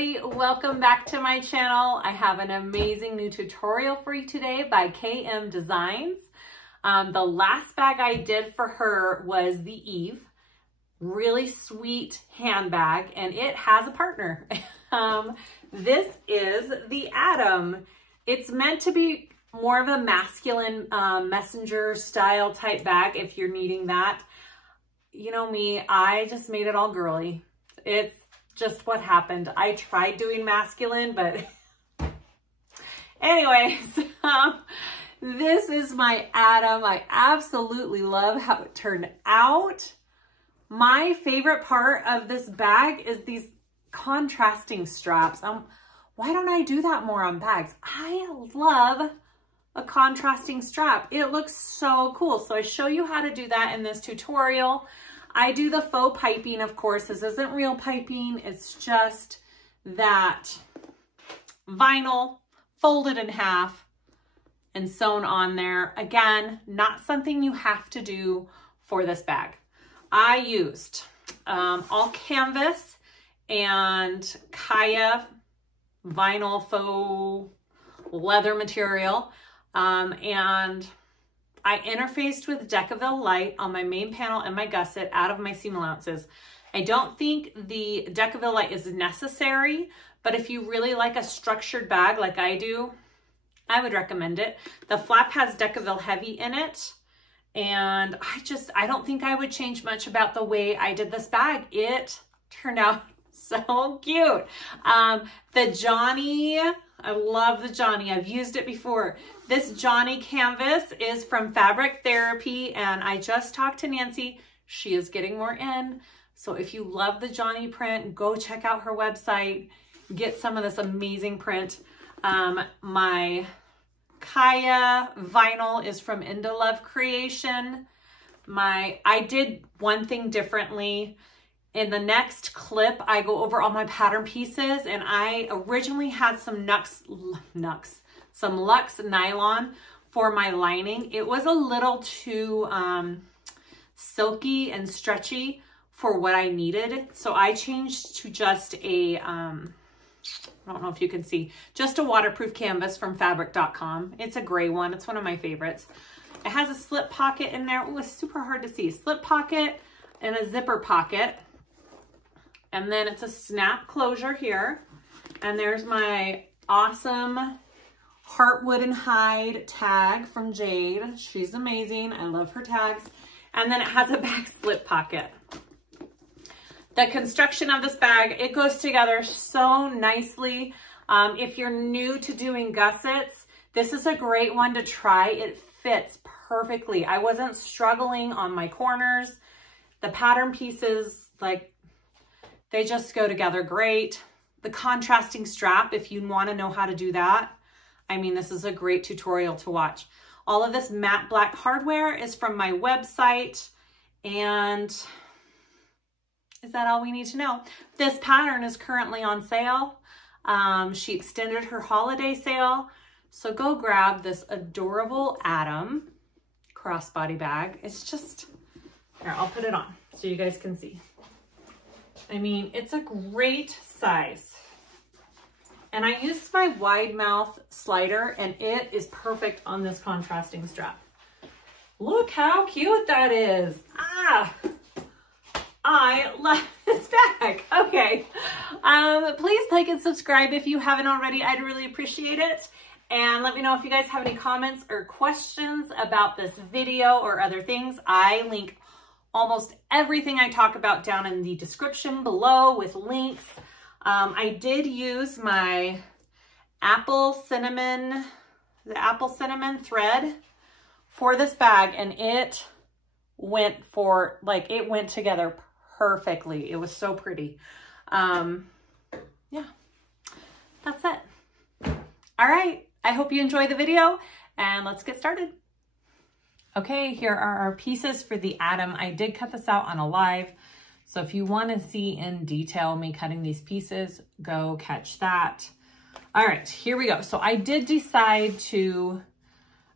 everybody, welcome back to my channel. I have an amazing new tutorial for you today by KMDesigns. The last bag I did for her was the Eve, really sweet handbag, and it has a partner. This is the Atom. It's meant to be more of a masculine messenger style type bag if you're needing that. You know me, I just made it all girly. It's just what happened. I tried doing masculine, but anyways, this is my Atom. I absolutely love how it turned out. My favorite part of this bag is these contrasting straps. Why don't I do that more on bags? I love a contrasting strap. It looks so cool. So I show you how to do that in this tutorial. I do the faux piping, of course. This isn't real piping. It's just that vinyl folded in half and sewn on there. Again, not something you have to do for this bag. I used all canvas and Kassiah vinyl faux leather material, and I interfaced with Decaville Light on my main panel and my gusset out of my seam allowances. I don't think the Decaville Light is necessary, but if you really like a structured bag like I do, I would recommend it. The flap has Decaville Heavy in it, and I don't think I would change much about the way I did this bag. It turned out so cute. The Johnny, I love the Johnny. I've used it before. This Johnny canvas is from Fabric Therapy, and I just talked to Nancy. She is getting more in. So if you love the Johnny print, go check out her website. Get some of this amazing print. My Kassiah vinyl is from IndoLove Creation. I did one thing differently. In the next clip, I go over all my pattern pieces, and I originally had some Lux Nylon for my lining. It was a little too silky and stretchy for what I needed. So I changed to just a, I don't know if you can see, just a waterproof canvas from fabric.com. It's a gray one. It's one of my favorites. It has a slip pocket in there. Oh, it's super hard to see. Slip pocket and a zipper pocket. And then it's a snap closure here. And there's my awesome Heartwood and Hide tag from Jade. She's amazing. I love her tags. And then it has a back slip pocket. The construction of this bag, it goes together so nicely. If you're new to doing gussets, this is a great one to try. It fits perfectly. I wasn't struggling on my corners. The pattern pieces, they just go together great. The contrasting strap, if you want to know how to do that, I mean, this is a great tutorial to watch. All of this matte black hardware is from my website. And is that all we need to know? This pattern is currently on sale. She extended her holiday sale. So go grab this adorable Atom crossbody bag. It's just, here, I'll put it on so you guys can see. I mean, it's a great size. And I used my wide mouth slider, and it is perfect on this contrasting strap. Look how cute that is. I love this bag. Okay. Please like and subscribe if you haven't already. I'd really appreciate it. And let me know if you guys have any comments or questions about this video or other things. I link almost everything I talk about down in the description below with links. I did use my apple cinnamon thread for this bag, and it went together perfectly. It was so pretty. Yeah, that's it. All right. I hope you enjoy the video, and let's get started. Okay, here are our pieces for the Atom. I did cut this out on a live, so if you want to see in detail me cutting these pieces, go catch that. All right, here we go. So I did decide to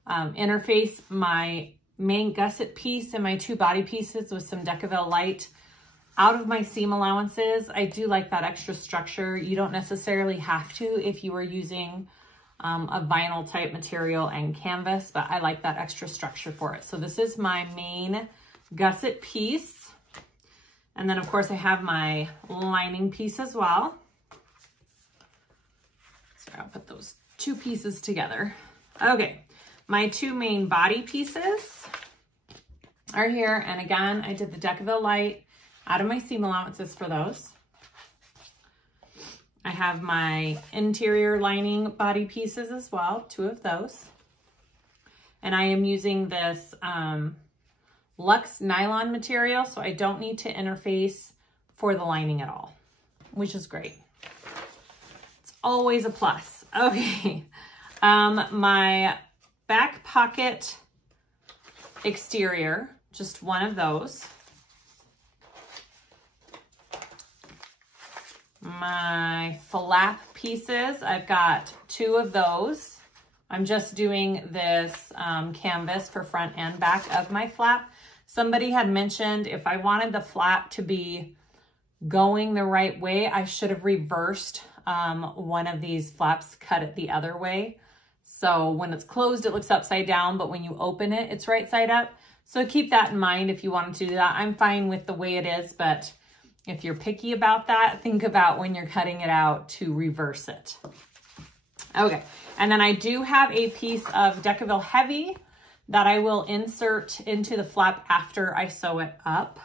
interface my main gusset piece and my two body pieces with some Decaville Light out of my seam allowances. I do like that extra structure. You don't necessarily have to if you were using a vinyl type material and canvas, but I like that extra structure for it. So this is my main gusset piece. And then of course I have my lining piece as well. So I'll put those two pieces together. Okay, my two main body pieces are here. And again, I did the Decaville Light out of my seam allowances for those. I have my interior lining body pieces as well, two of those. And I am using this Lux Nylon material, so I don't need to interface for the lining at all, which is great. It's always a plus. Okay, my back pocket exterior, just one of those. My flap pieces, I've got two of those. I'm just doing this canvas for front and back of my flap. Somebody had mentioned if I wanted the flap to be going the right way, I should have reversed one of these flaps, cut it the other way. So when it's closed, it looks upside down, but when you open it, it's right side up. So keep that in mind if you wanted to do that. I'm fine with the way it is, but if you're picky about that, think about when you're cutting it out to reverse it. Okay, and then I do have a piece of Decaville Heavy that I will insert into the flap after I sew it up.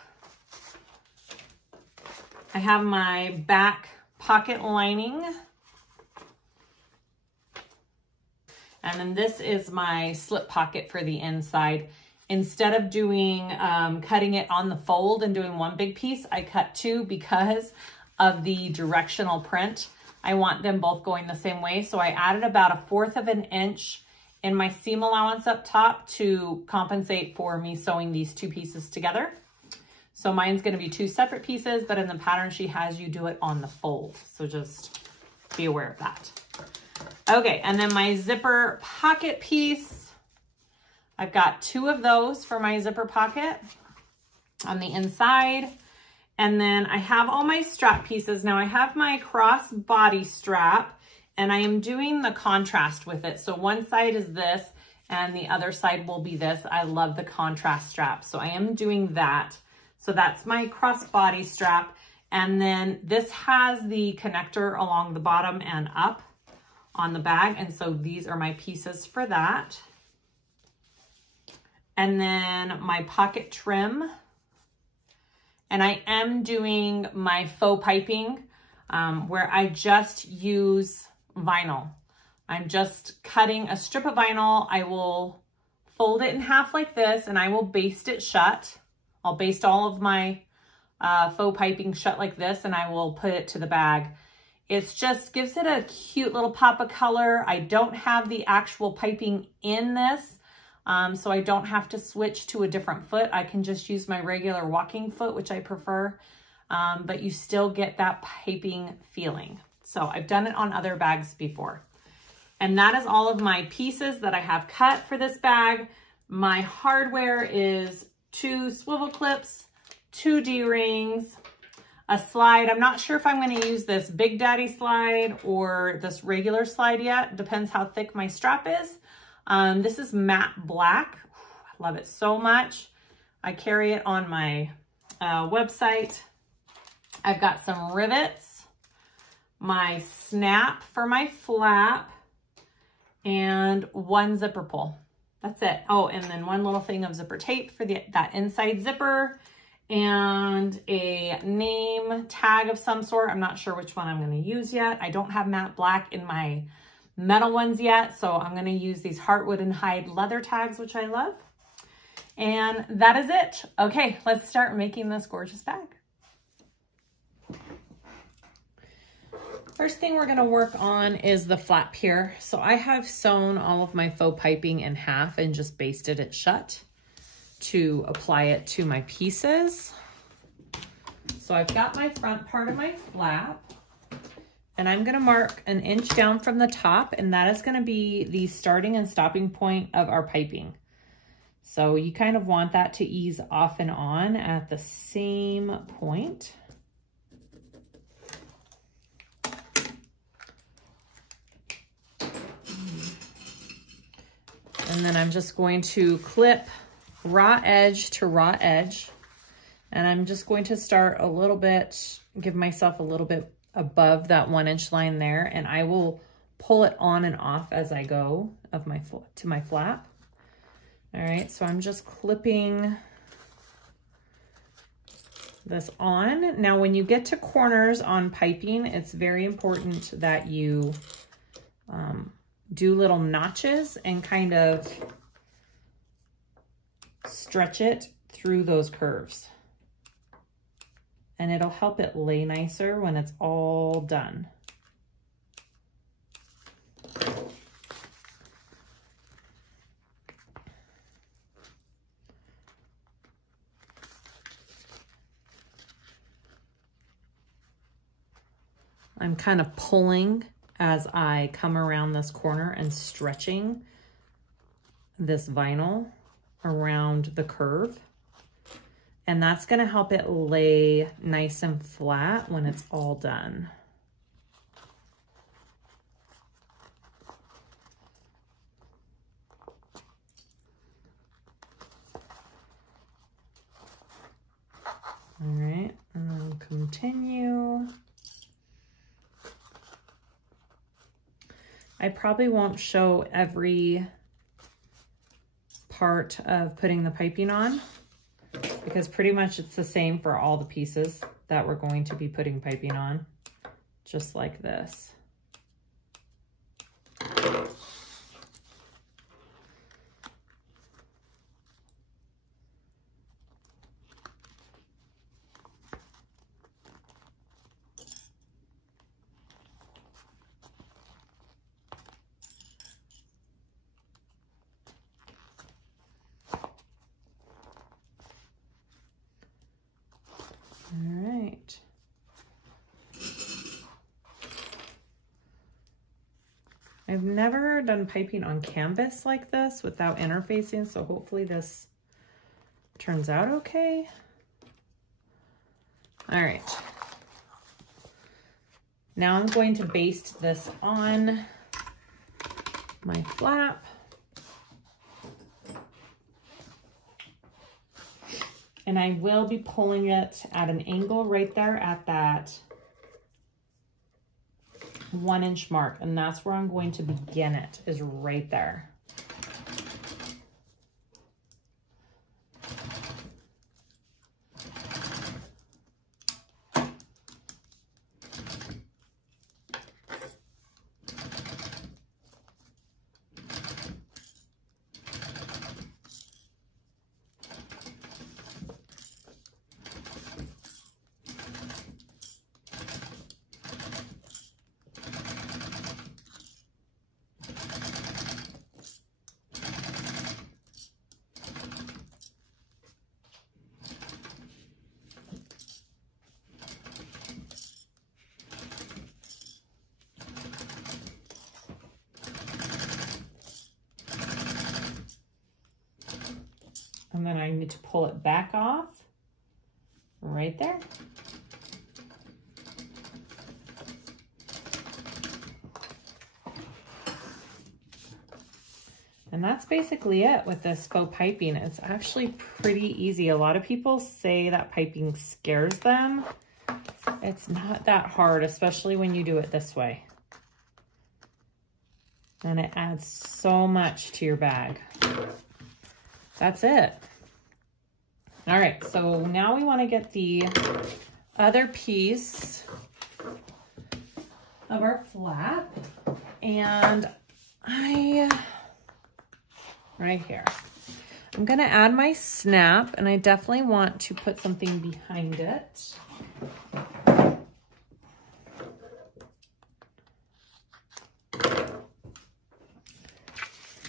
I have my back pocket lining. And then this is my slip pocket for the inside. Instead of doing, cutting it on the fold and doing one big piece, I cut two because of the directional print. I want them both going the same way. So I added about 1/4 of an inch in my seam allowance up top to compensate for me sewing these two pieces together. So mine's gonna be two separate pieces, but in the pattern she has you do it on the fold. So just be aware of that. Okay, and then my zipper pocket piece. I've got two of those for my zipper pocket on the inside. And then I have all my strap pieces. Now I have my cross body strap and I am doing the contrast with it. So one side is this and the other side will be this. I love the contrast strap. So I am doing that. So that's my cross body strap. And then this has the connector along the bottom and up on the bag. And so these are my pieces for that. And then my pocket trim. And I am doing my faux piping where I just use vinyl. I'm just cutting a strip of vinyl. I will fold it in half like this and I will baste it shut. I'll baste all of my faux piping shut like this and I will put it to the bag. It just gives it a cute little pop of color. I don't have the actual piping in this. So I don't have to switch to a different foot. I can just use my regular walking foot, which I prefer, but you still get that piping feeling. So I've done it on other bags before. And that is all of my pieces that I have cut for this bag. My hardware is 2 swivel clips, 2 D-rings, a slide. I'm not sure if I'm going to use this Big Daddy slide or this regular slide yet. Depends how thick my strap is. This is matte black. I love it so much. I carry it on my website. I've got some rivets, my snap for my flap, and 1 zipper pull. That's it. Oh, and then 1 little thing of zipper tape for that inside zipper and a name tag of some sort. I'm not sure which one I'm going to use yet. I don't have matte black in my metal ones yet, so I'm going to use these Heartwood and Hide leather tags, which I love. And that is it. Okay, let's start making this gorgeous bag. First thing we're going to work on is the flap here. So I have sewn all of my faux piping in half and just basted it shut to apply it to my pieces. So I've got my front part of my flap. And I'm going to mark 1 inch down from the top, and that is going to be the starting and stopping point of our piping. So you kind of want that to ease off and on at the same point. And then I'm just going to clip raw edge to raw edge. And I'm just going to start a little bit, give myself a little bit above that 1-inch line there. And I will pull it on and off as I go of my to my flap. All right, so I'm just clipping this on. Now, when you get to corners on piping, it's very important that you do little notches and kind of stretch it through those curves. And it'll help it lay nicer when it's all done. I'm kind of pulling as I come around this corner and stretching this vinyl around the curve. And that's gonna help it lay nice and flat when it's all done. All right, and then continue. I probably won't show every part of putting the piping on because pretty much it's the same for all the pieces that we're going to be putting piping on, just like this. All right. I've never done piping on canvas like this without interfacing, so hopefully this turns out okay. All right. Now I'm going to baste this on my flap. And I will be pulling it at an angle right there at that 1-inch mark. And that's where I'm going to begin it, is right there. And then I need to pull it back off right there. And that's basically it with this faux piping. It's actually pretty easy. A lot of people say that piping scares them. It's not that hard, especially when you do it this way. And it adds so much to your bag. That's it. All right, so now we want to get the other piece of our flap, and right here, I'm gonna add my snap, and I definitely want to put something behind it.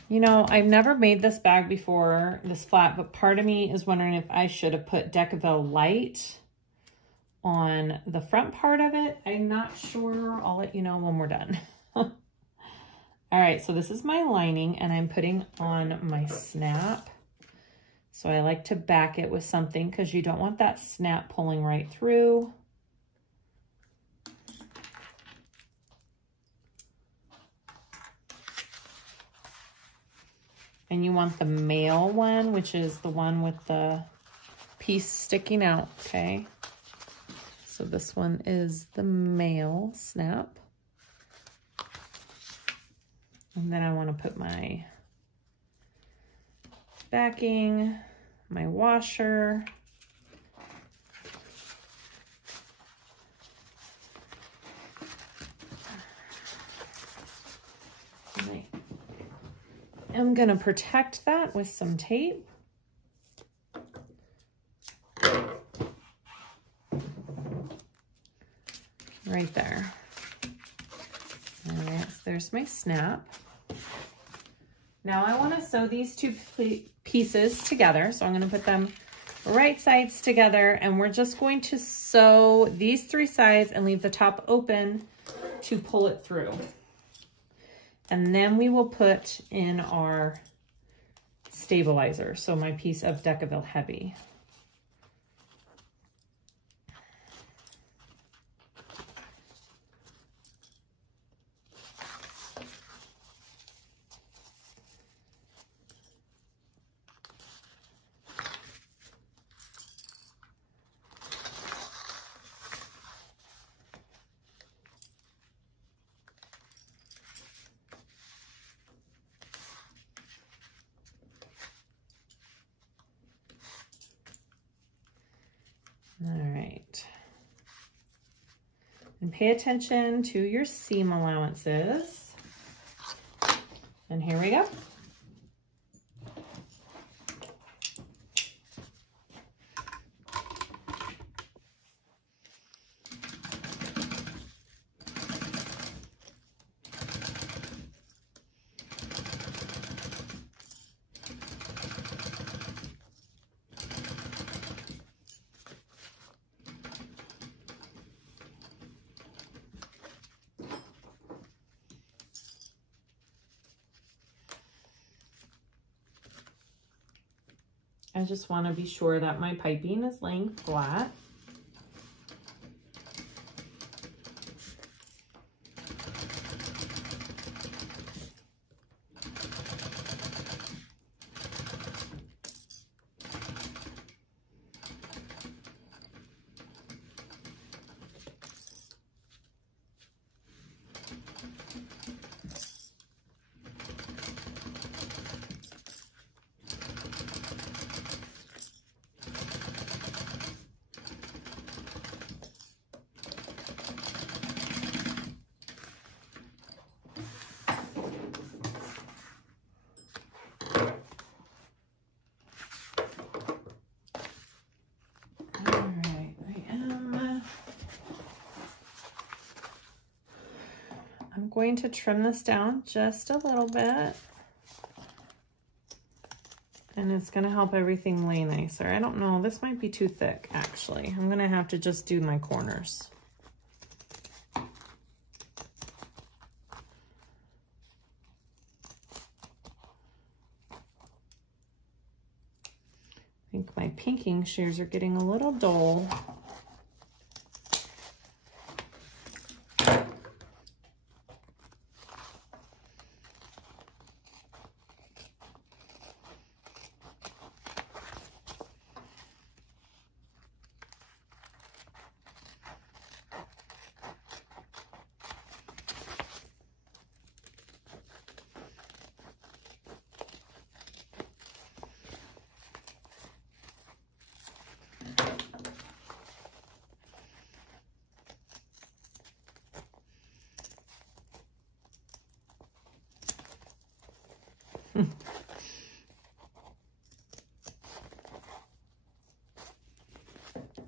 You know, I've never made this bag before, this flap, but part of me is wondering if I should have put Decaville Light on the front part of it. I'm not sure. I'll let you know when we're done. All right, so this is my lining, and I'm putting on my snap. So I like to back it with something because you don't want that snap pulling right through. And you want the male one, which is the one with the piece sticking out, okay? So this one is the male snap. And then I want to put my backing, my washer, I'm gonna protect that with some tape. Right there. All right, so there's my snap. Now I want to sew these two pieces together. So I'm going to put them right sides together, and we're just going to sew these three sides and leave the top open to pull it through. And then we will put in our stabilizer. So my piece of Decaville Heavy. All right. And pay attention to your seam allowances. And here we go. I just want to be sure that my piping is laying flat. I'm going to trim this down just a little bit, and it's going to help everything lay nicer. I don't know, this might be too thick actually. I'm going to have to just do my corners. I think my pinking shears are getting a little dull.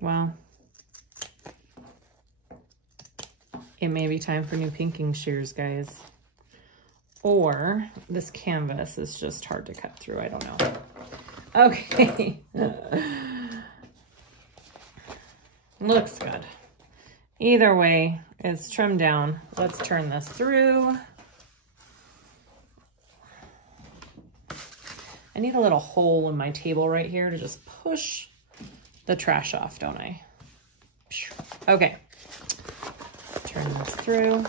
Well, it may be time for new pinking shears, guys. Or this canvas is just hard to cut through. I don't know. Okay. Looks good. Either way, it's trimmed down. Let's turn this through. I need a little hole in my table right here to just push the trash off, don't I? Okay, turn this through.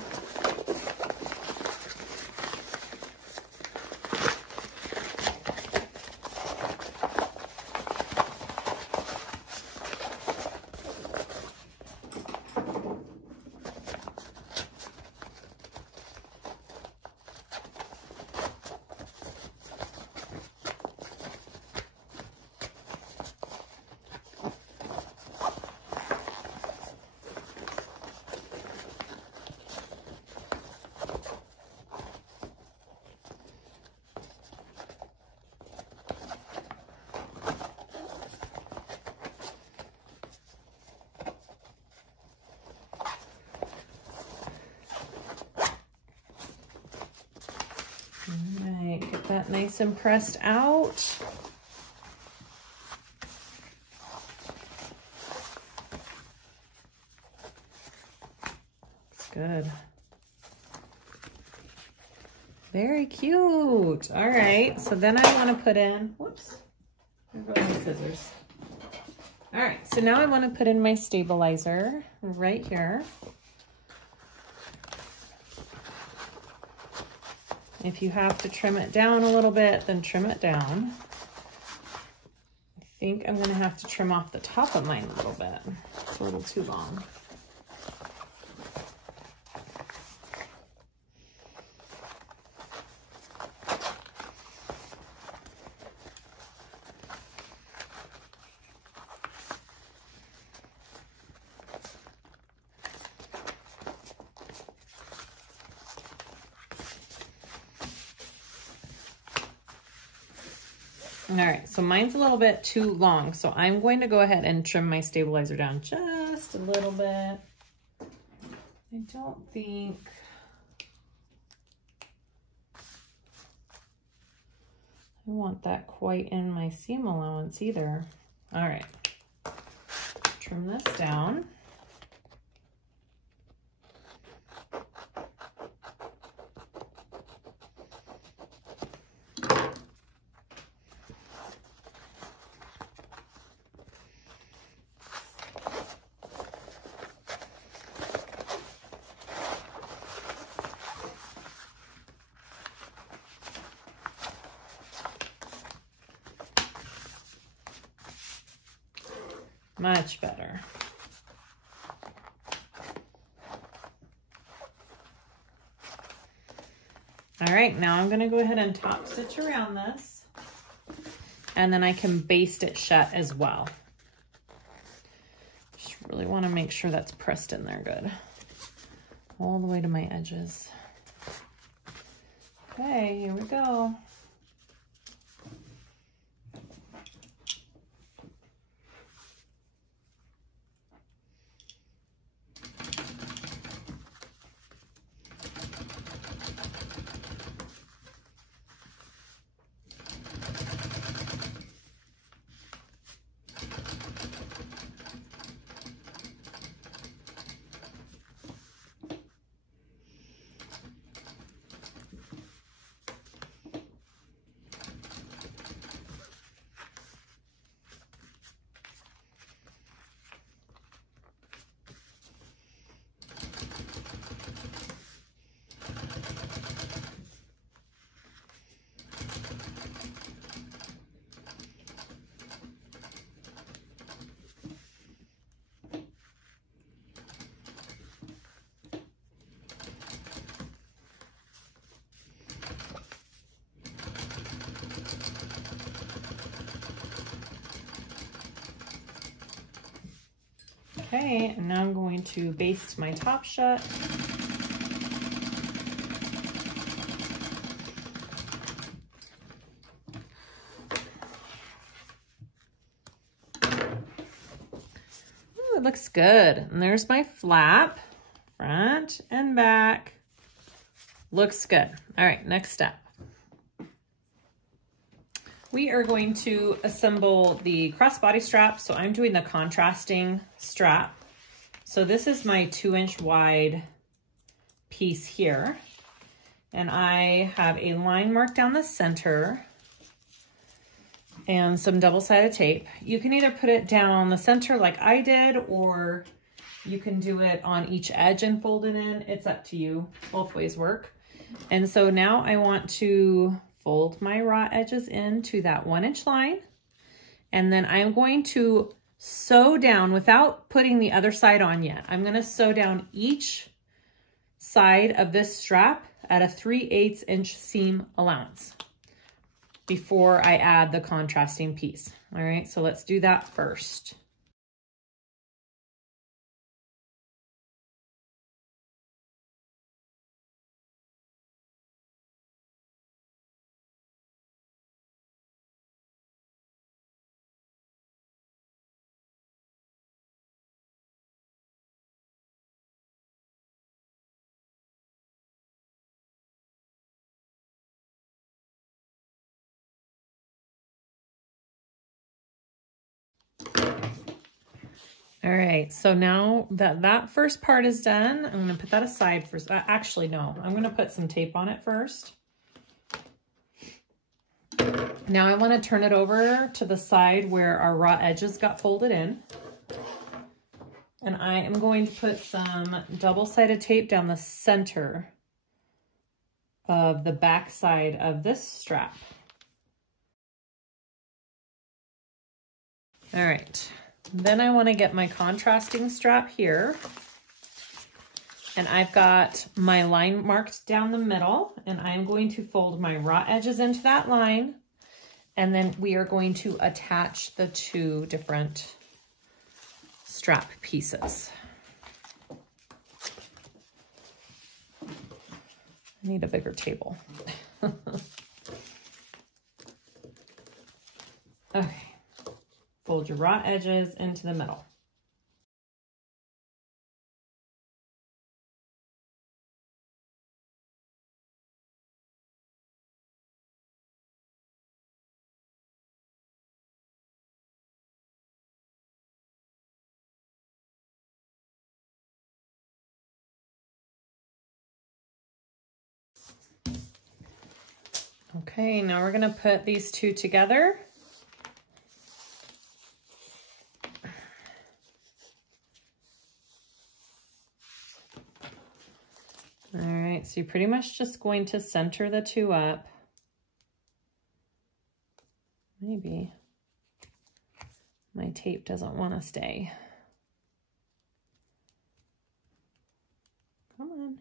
All right, get that nice and pressed out. That's good. Very cute. All right, so then I want to put in, whoops, there go my scissors. All right, so now I want to put in my stabilizer right here. If you have to trim it down a little bit, then trim it down. I think I'm gonna have to trim off the top of mine a little bit. It's a little too long. All right, so mine's a little bit too long, so I'm going to go ahead and trim my stabilizer down just a little bit. I don't think I want that quite in my seam allowance either. All right, trim this down. Much better. All right, now I'm gonna go ahead and top stitch around this, and then I can baste it shut as well. Just really wanna make sure that's pressed in there good. All the way to my edges. Okay, here we go. Okay, and now I'm going to baste my top shut. Ooh, it looks good. And there's my flap, front and back. Looks good. All right, next step. We are going to assemble the crossbody strap. So I'm doing the contrasting strap. So this is my 2-inch wide piece here. And I have a line marked down the center. and some double-sided tape. You can either put it down the center like I did, or you can do it on each edge and fold it in. It's up to you. Both ways work. And so now I want to fold my raw edges into that 1-inch line. And then I'm going to sew down without putting the other side on yet. I'm going to sew down each side of this strap at a 3/8 inch seam allowance before I add the contrasting piece. All right, so let's do that first. All right, so now that that first part is done, I'm gonna put that aside first. Actually, no, I'm gonna put some tape on it first. Now I wanna turn it over to the side where our raw edges got folded in. And I am going to put some double-sided tape down the center of the back side of this strap. All right. Then I want to get my contrasting strap here, and I've got my line marked down the middle, and I'm going to fold my raw edges into that line, and then we are going to attach the two different strap pieces. I need a bigger table. Okay. Fold your raw edges into the middle. Okay, now we're going to put these two together. All right, so you're pretty much just going to center the two up. Maybe my tape doesn't want to stay. Come on.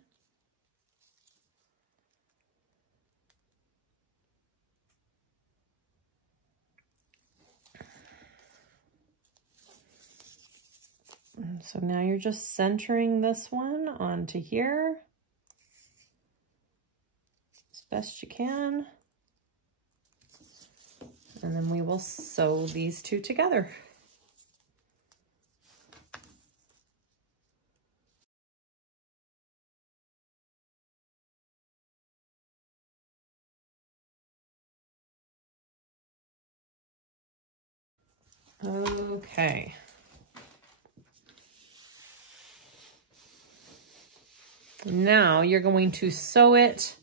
And so now you're just centering this one onto here as best you can. And then we will sew these two together. Okay. Now you're going to sew it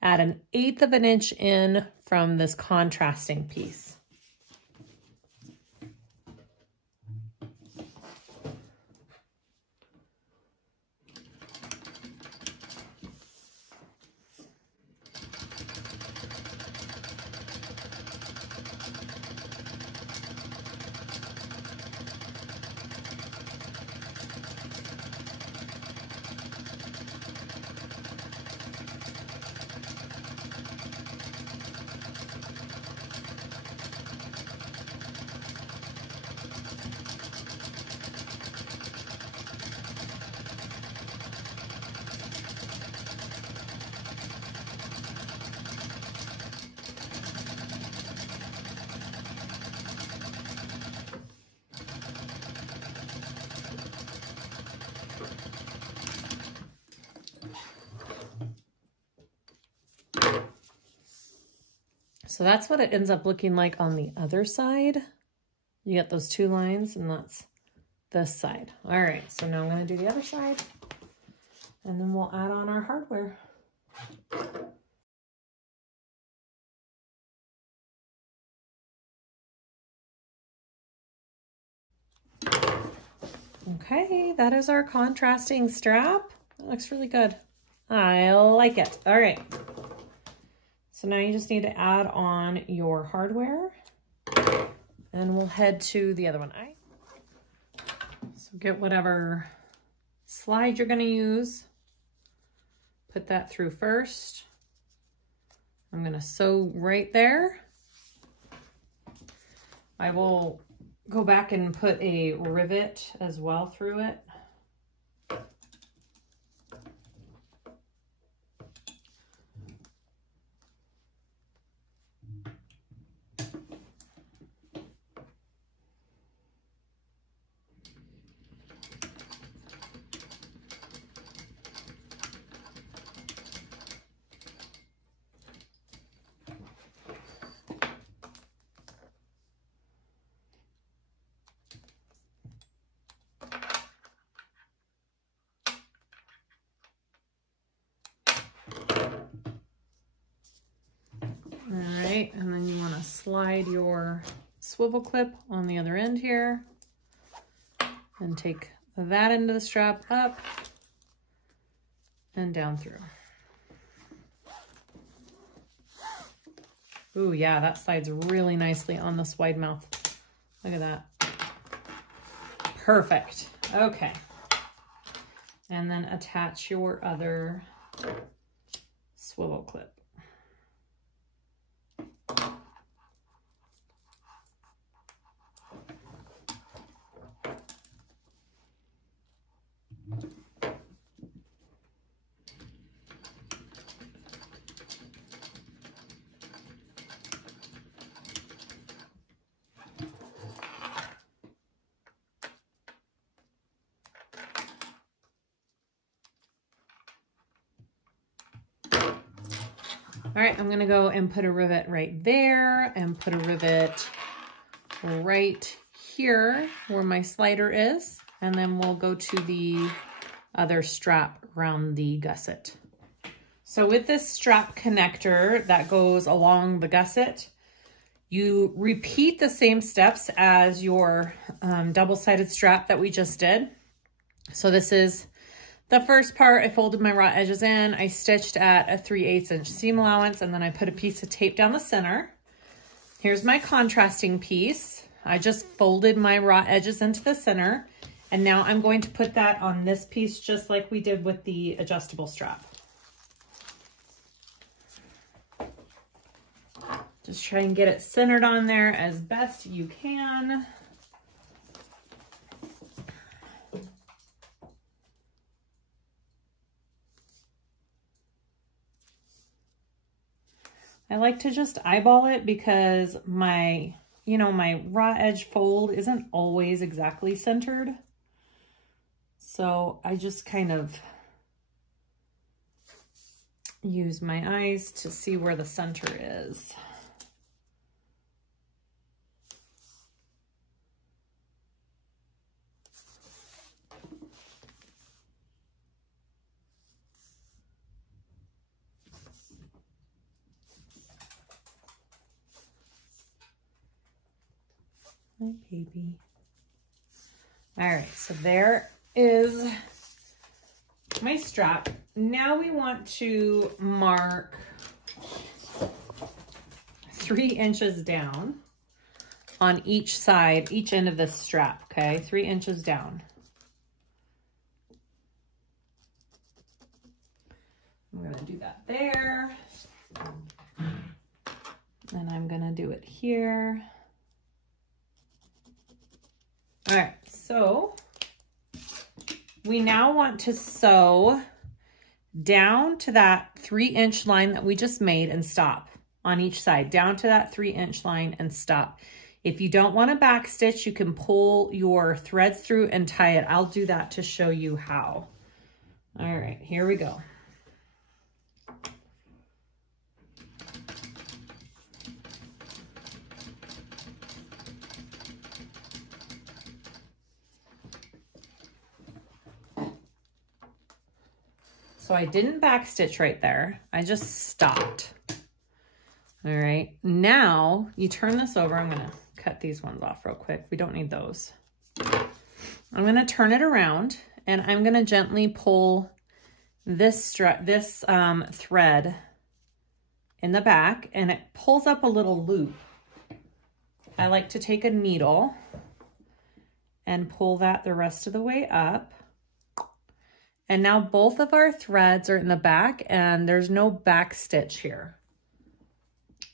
at 1/8 of an inch in from this contrasting piece. So that's what it ends up looking like on the other side. You get those two lines, and that's this side. All right, so now I'm going to do the other side, and then we'll add on our hardware. Okay, that is our contrasting strap. That looks really good. I like it. All right. So now you just need to add on your hardware and we'll head to the other one. So get whatever slide you're going to use. Put that through first. I'm going to sew right there. I will go back and put a rivet as well through it. And then you want to slide your swivel clip on the other end here and take that end of the strap up and down through. Ooh, yeah, that slides really nicely on this wide mouth. Look at that. Perfect. Okay. And then attach your other swivel clip. All right, I'm gonna go and put a rivet right there and put a rivet right here where my slider is. And then we'll go to the other strap around the gusset. So with this strap connector that goes along the gusset, you repeat the same steps as your double-sided strap that we just did. So this is the first part. I folded my raw edges in, I stitched at a 3/8 inch seam allowance, and then I put a piece of tape down the center. Here's my contrasting piece. I just folded my raw edges into the center, and now I'm going to put that on this piece just like we did with the adjustable strap. Just try and get it centered on there as best you can. I like to just eyeball it because my raw edge fold isn't always exactly centered. So I just kind of use my eyes to see where the center is. My baby. All right, so there is my strap. Now we want to mark 3 inches down on each side, each end of this strap, okay? 3 inches down. I'm gonna do that there. And I'm gonna do it here. All right, so we now want to sew down to that 3 inch line that we just made and stop on each side, down to that 3 inch line and stop. If you don't want to back stitch, you can pull your threads through and tie it. I'll do that to show you how. All right, here we go. So I didn't back stitch right there. I just stopped. All right, now you turn this over. I'm gonna cut these ones off real quick. We don't need those. All I'm going to turn it around and I'm going to gently pull this thread in the back, and it pulls up a little loop. I like to take a needle and pull that the rest of the way up. And now both of our threads are in the back and there's no back stitch here.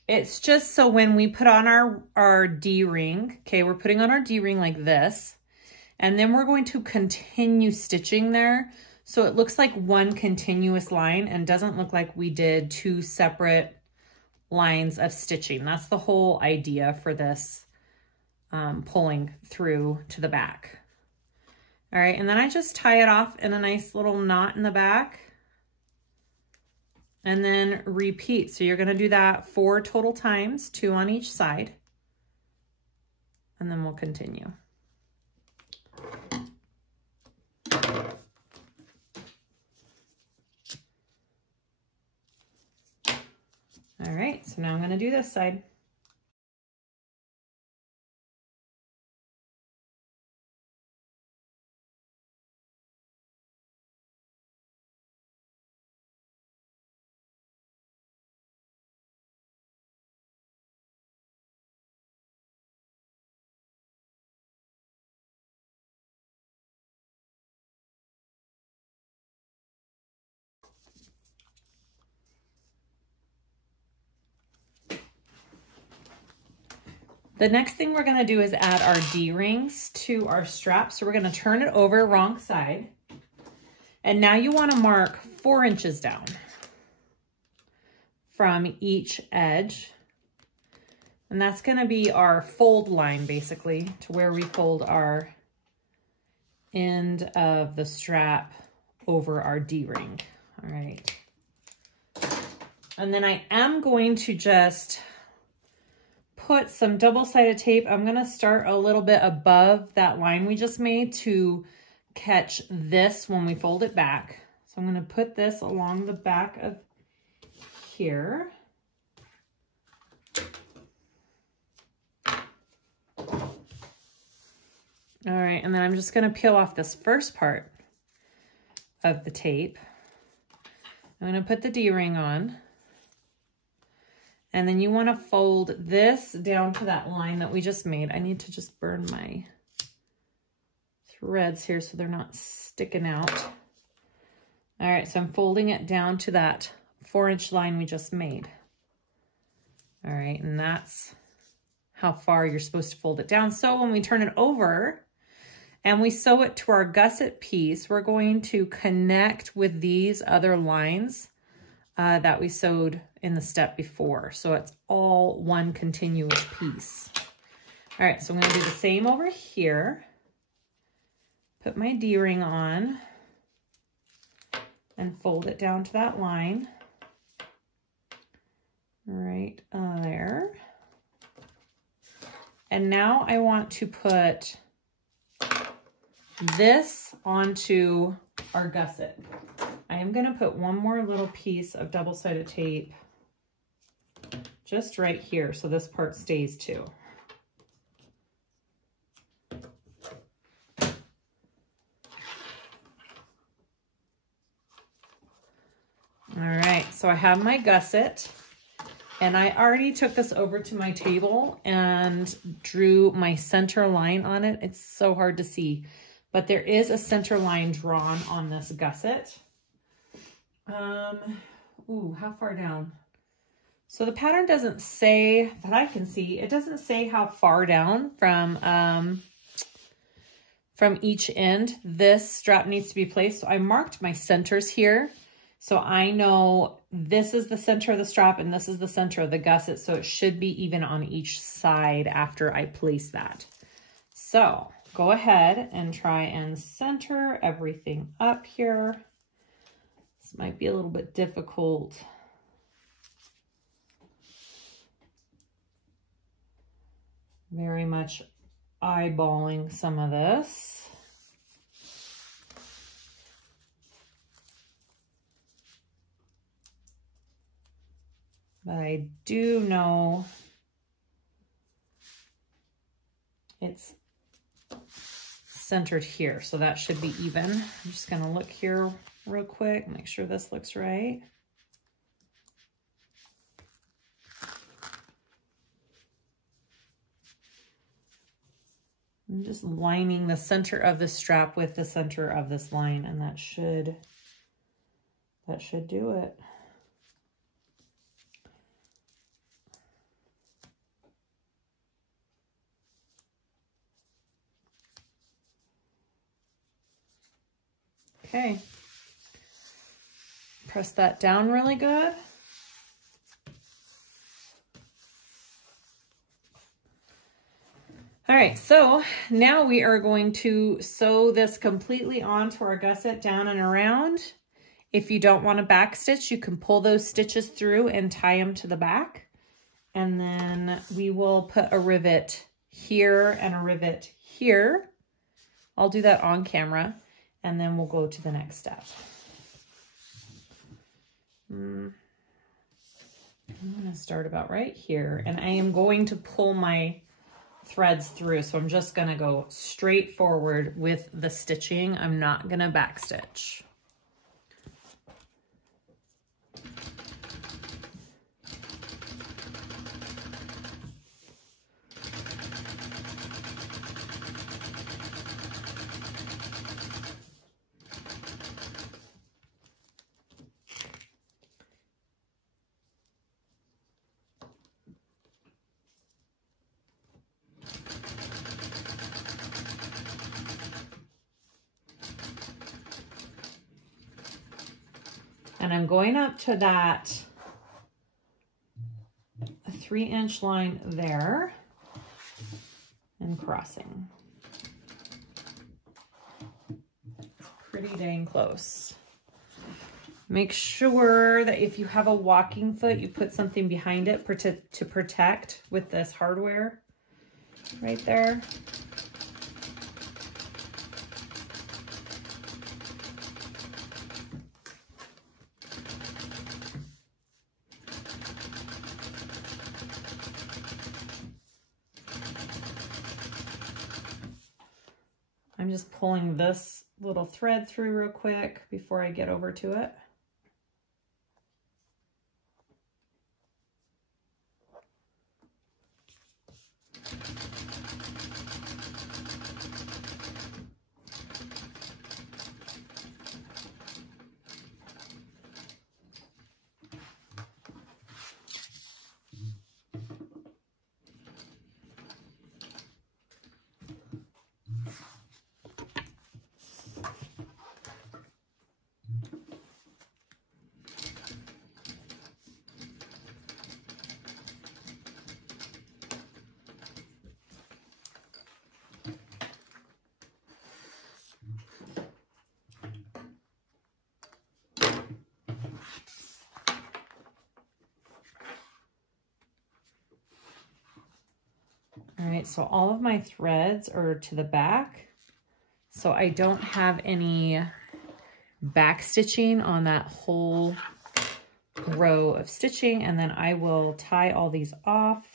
It's just so when we put on our D-ring, okay, we're putting on our D-ring like this, and then we're going to continue stitching there. So it looks like one continuous line and doesn't look like we did two separate lines of stitching. That's the whole idea for this pulling through to the back. All right, and then I just tie it off in a nice little knot in the back and then repeat. So you're gonna do that 4 total times, 2 on each side, and then we'll continue. All right, so now I'm gonna do this side. The next thing we're gonna do is add our D-rings to our strap. So we're gonna turn it over wrong side. And now you wanna mark 4 inches down from each edge. And that's gonna be our fold line basically, to where we fold our end of the strap over our D-ring. All right. And then I am going to just put some double-sided tape. I'm gonna start a little bit above that line we just made to catch this when we fold it back. So I'm gonna put this along the back of here. All right, and then I'm just gonna peel off this first part of the tape. I'm gonna put the D-ring on. And then you want to fold this down to that line that we just made. I need to just burn my threads here so they're not sticking out. All right, so I'm folding it down to that 4-inch line we just made. All right, and that's how far you're supposed to fold it down. So when we turn it over and we sew it to our gusset piece, we're going to connect with these other lines that we sewed in the step before. So it's all one continuous piece. All right, so I'm gonna do the same over here. Put my D-ring on and fold it down to that line. Right there. And now I want to put this onto our gusset. I am going to put one more little piece of double-sided tape just right here so this part stays too. All right, so I have my gusset and I already took this over to my table and drew my center line on it. It's so hard to see, but there is a center line drawn on this gusset. Ooh, how far down? So the pattern doesn't say, that I can see, it doesn't say how far down from each end this strap needs to be placed. So I marked my centers here. So I know this is the center of the strap and this is the center of the gusset. So it should be even on each side after I place that. So go ahead and try and center everything up here. This might be a little bit difficult. Very much eyeballing some of this. But I do know it's centered here, so that should be even. I'm just gonna look here real quick, make sure this looks right. I'm just lining the center of the strap with the center of this line, and that should do it. Okay, press that down really good. All right, so now we are going to sew this completely onto our gusset down and around. If you don't want to back stitch, you can pull those stitches through and tie them to the back. And then we will put a rivet here and a rivet here. I'll do that on camera, and then we'll go to the next step. I'm going to start about right here, and I am going to pull my threads through. So I'm just going to go straight forward with the stitching. I'm not going to back stitch. And I'm going up to that 3-inch line there and crossing. Pretty dang close. Make sure that if you have a walking foot, you put something behind it to protect with this hardware right there. I'm just pulling this little thread through real quick before I get over to it. All right, so all of my threads are to the back, so I don't have any back stitching on that whole row of stitching, and then I will tie all these off.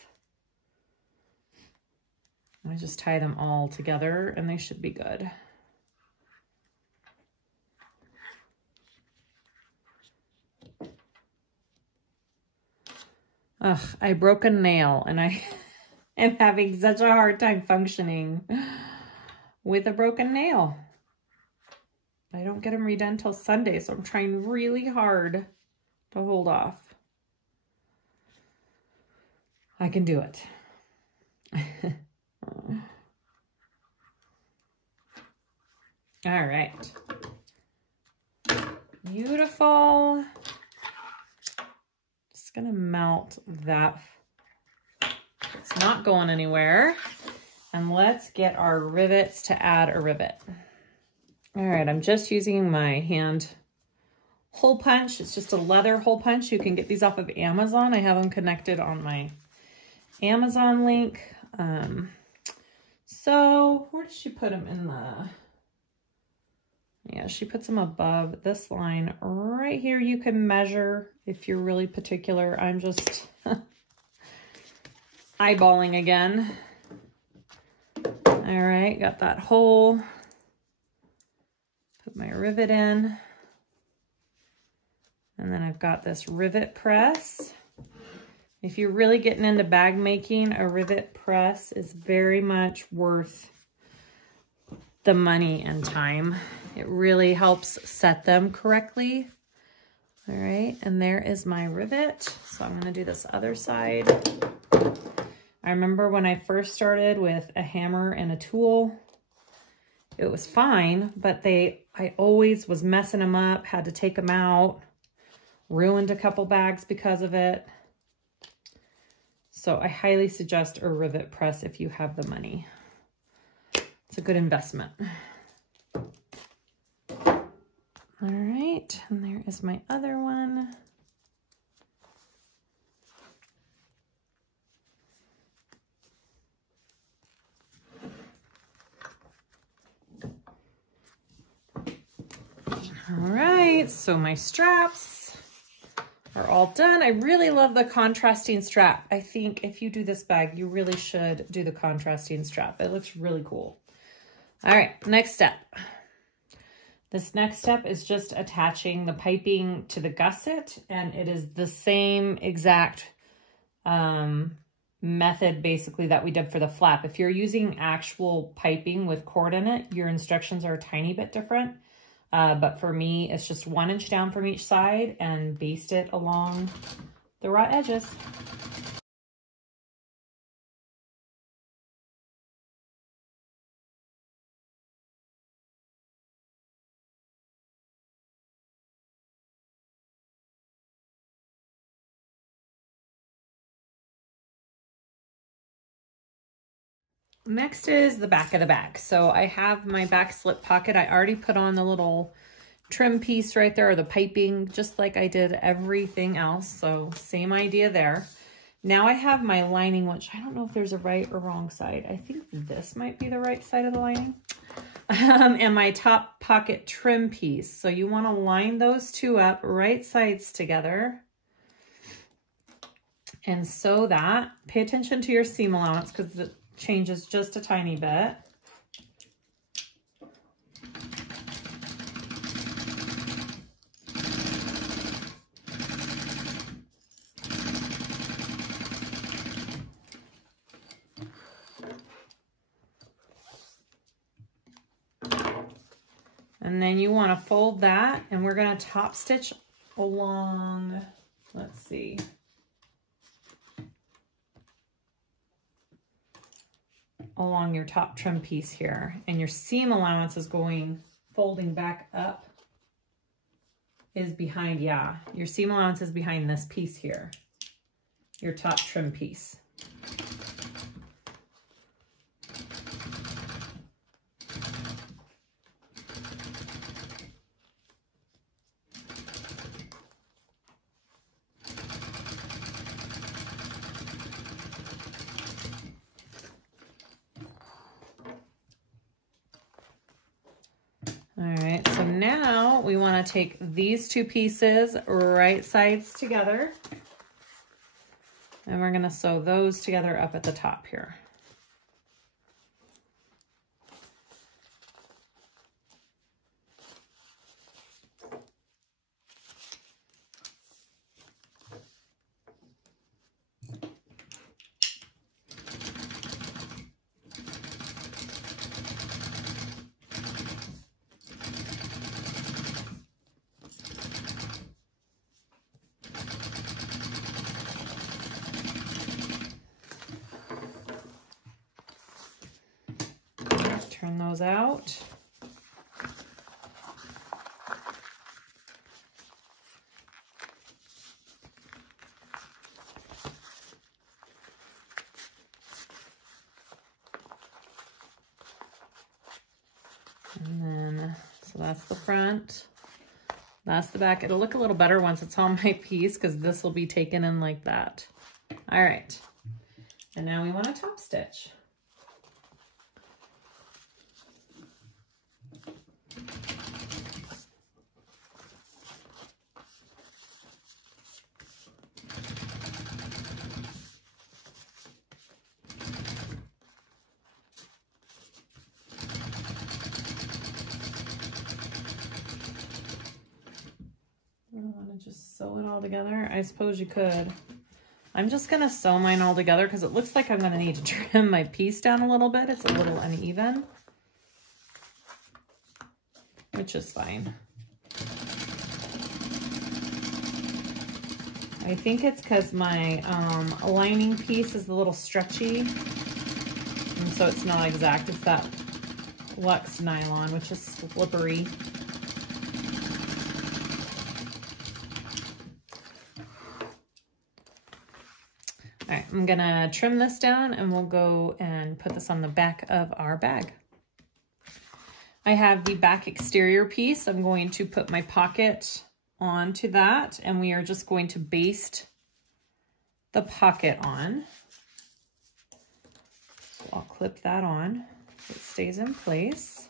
I just tie them all together and they should be good. Ugh, I broke a nail and I am having such a hard time functioning with a broken nail. I don't get them redone until Sunday, so I'm trying really hard to hold off. I can do it. All right. Beautiful. Just gonna melt that. It's not going anywhere. And let's get our rivets to add a rivet. All right, I'm just using my hand hole punch. It's just a leather hole punch. You can get these off of Amazon. I have them connected on my Amazon link. So where did she put them in the... Yeah, she puts them above this line right here. You can measure if you're really particular. I'm just eyeballing again. All right, got that hole. Put my rivet in. And then I've got this rivet press. If you're really getting into bag making, a rivet press is very much worth the money and time. It really helps set them correctly. All right, and there is my rivet. So I'm gonna do this other side. I remember when I first started with a hammer and a tool, it was fine, but I always was messing them up, had to take them out, ruined a couple bags because of it. So I highly suggest a rivet press if you have the money. It's a good investment. All right, and there is my other one. All right, so my straps are all done. I really love the contrasting strap. I think if you do this bag, you really should do the contrasting strap. It looks really cool. All right, next step. This next step is just attaching the piping to the gusset, and it is the same exact method basically that we did for the flap. If you're using actual piping with cord in it, your instructions are a tiny bit different. But for me, it's just 1 inch down from each side and baste it along the raw edges. Next is the back of the bag. So I have my back slip pocket. I already put on the little trim piece right there, or the piping, just like I did everything else. So same idea there. Now I have my lining, which I don't know if there's a right or wrong side. I think this might be the right side of the lining. And my top pocket trim piece. So you want to line those two up, right sides together. And sew that. Pay attention to your seam allowance because it changes just a tiny bit. And then you want to fold that, and we're going to top stitch along, let's see, along your top trim piece here. And your seam allowance is going, folding back up is behind, yeah, your seam allowance is behind this piece here, your top trim piece. All right, so now we want to take these two pieces right sides together, and we're going to sew those together up at the top here. Turn those out. And then, so that's the front, that's the back. It'll look a little better once it's on my piece because this will be taken in like that. All right, and now we want to top stitch. just sew it all together. I suppose you could. I'm just gonna sew mine all together because it looks like I'm gonna need to trim my piece down a little bit. It's a little uneven, which is fine. I think it's because my lining piece is a little stretchy, and so it's not exact. It's that Lux Nylon, which is slippery. All right, I'm gonna trim this down and we'll go and put this on the back of our bag. I have the back exterior piece. I'm going to put my pocket onto that, and we are just going to baste the pocket on. So I'll clip that on so it stays in place.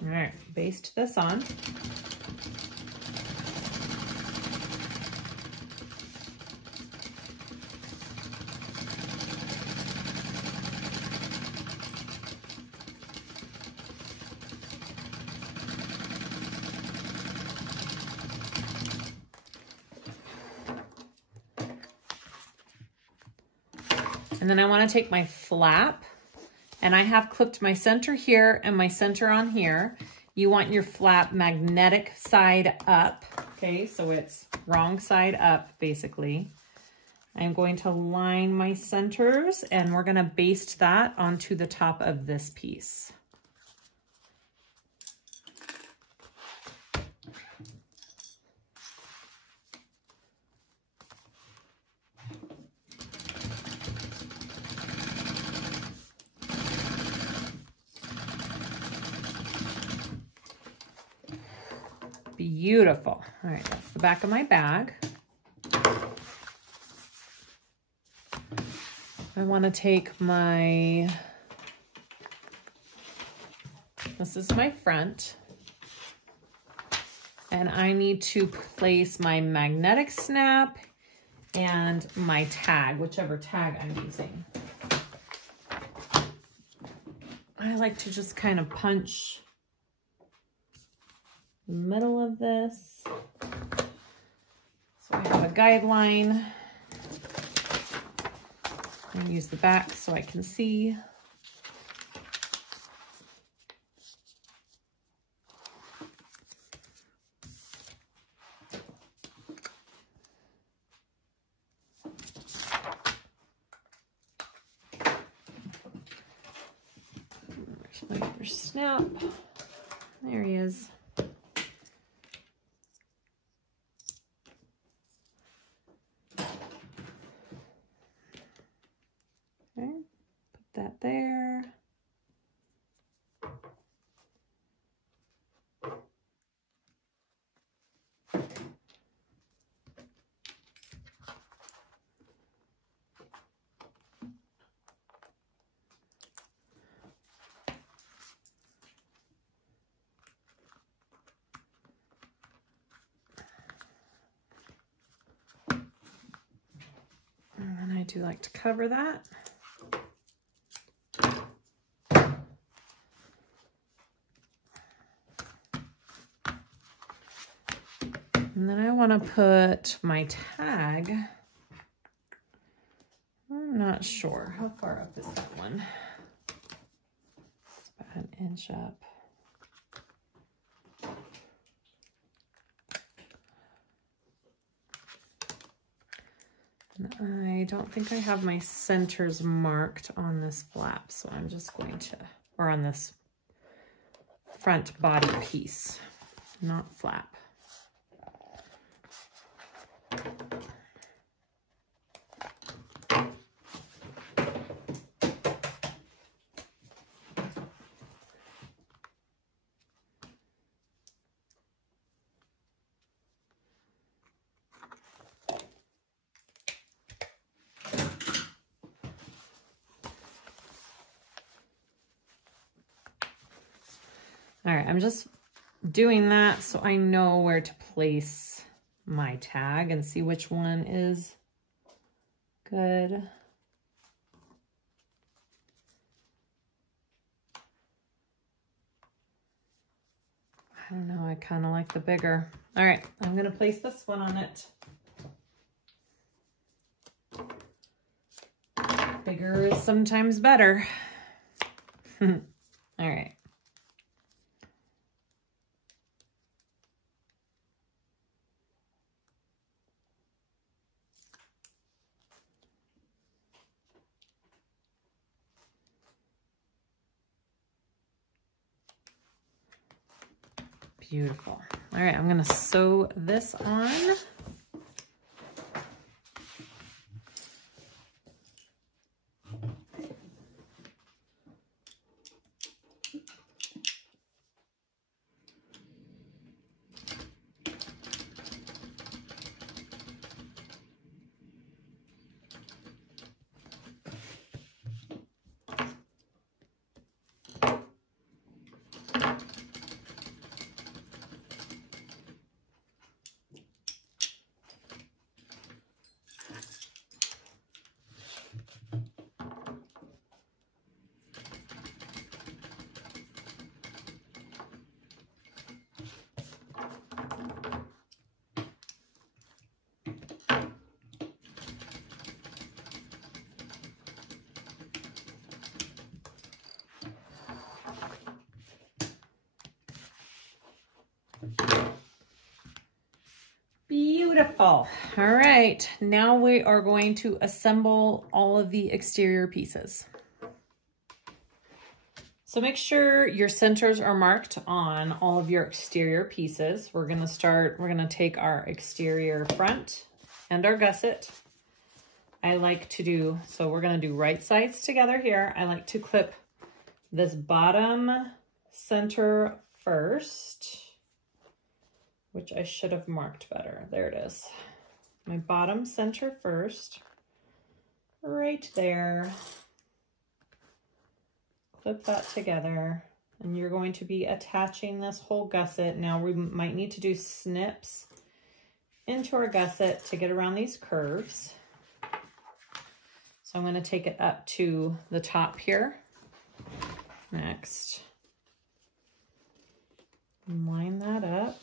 All right, baste this on. And then I want to take my flap, and I have clipped my center here and my center on here. You want your flap magnetic side up, okay? So it's wrong side up, basically. I'm going to line my centers, and we're going to baste that onto the top of this piece. Beautiful. All right, that's the back of my bag. I want to take this is my front, and I need to place my magnetic snap and my tag, whichever tag I'm using. I like to just kind of punch the middle of this. So I have a guideline. And use the back so I can see. There's my other snap. There he is. Okay, put that there. And I do like to cover that. And then I want to put my tag. I'm not sure. How far up is that one? It's about an inch up. And I don't think I have my centers marked on this flap, so I'm just going to, or on this front body piece, not flap. All right, I'm just doing that so I know where to place my tag and see which one is good. I don't know, I kind of like the bigger. All right, I'm gonna place this one on it. Bigger is sometimes better. All right. Beautiful. All right, I'm gonna sew this on. Beautiful. All right, now we are going to assemble all of the exterior pieces. So make sure your centers are marked on all of your exterior pieces. We're gonna take our exterior front and our gusset. So we're gonna do right sides together here. I like to clip this bottom center first, which I should have marked better. There it is. My bottom center first, right there. Clip that together, and you're going to be attaching this whole gusset. Now we might need to do snips into our gusset to get around these curves. So I'm going to take it up to the top here. Next, line that up.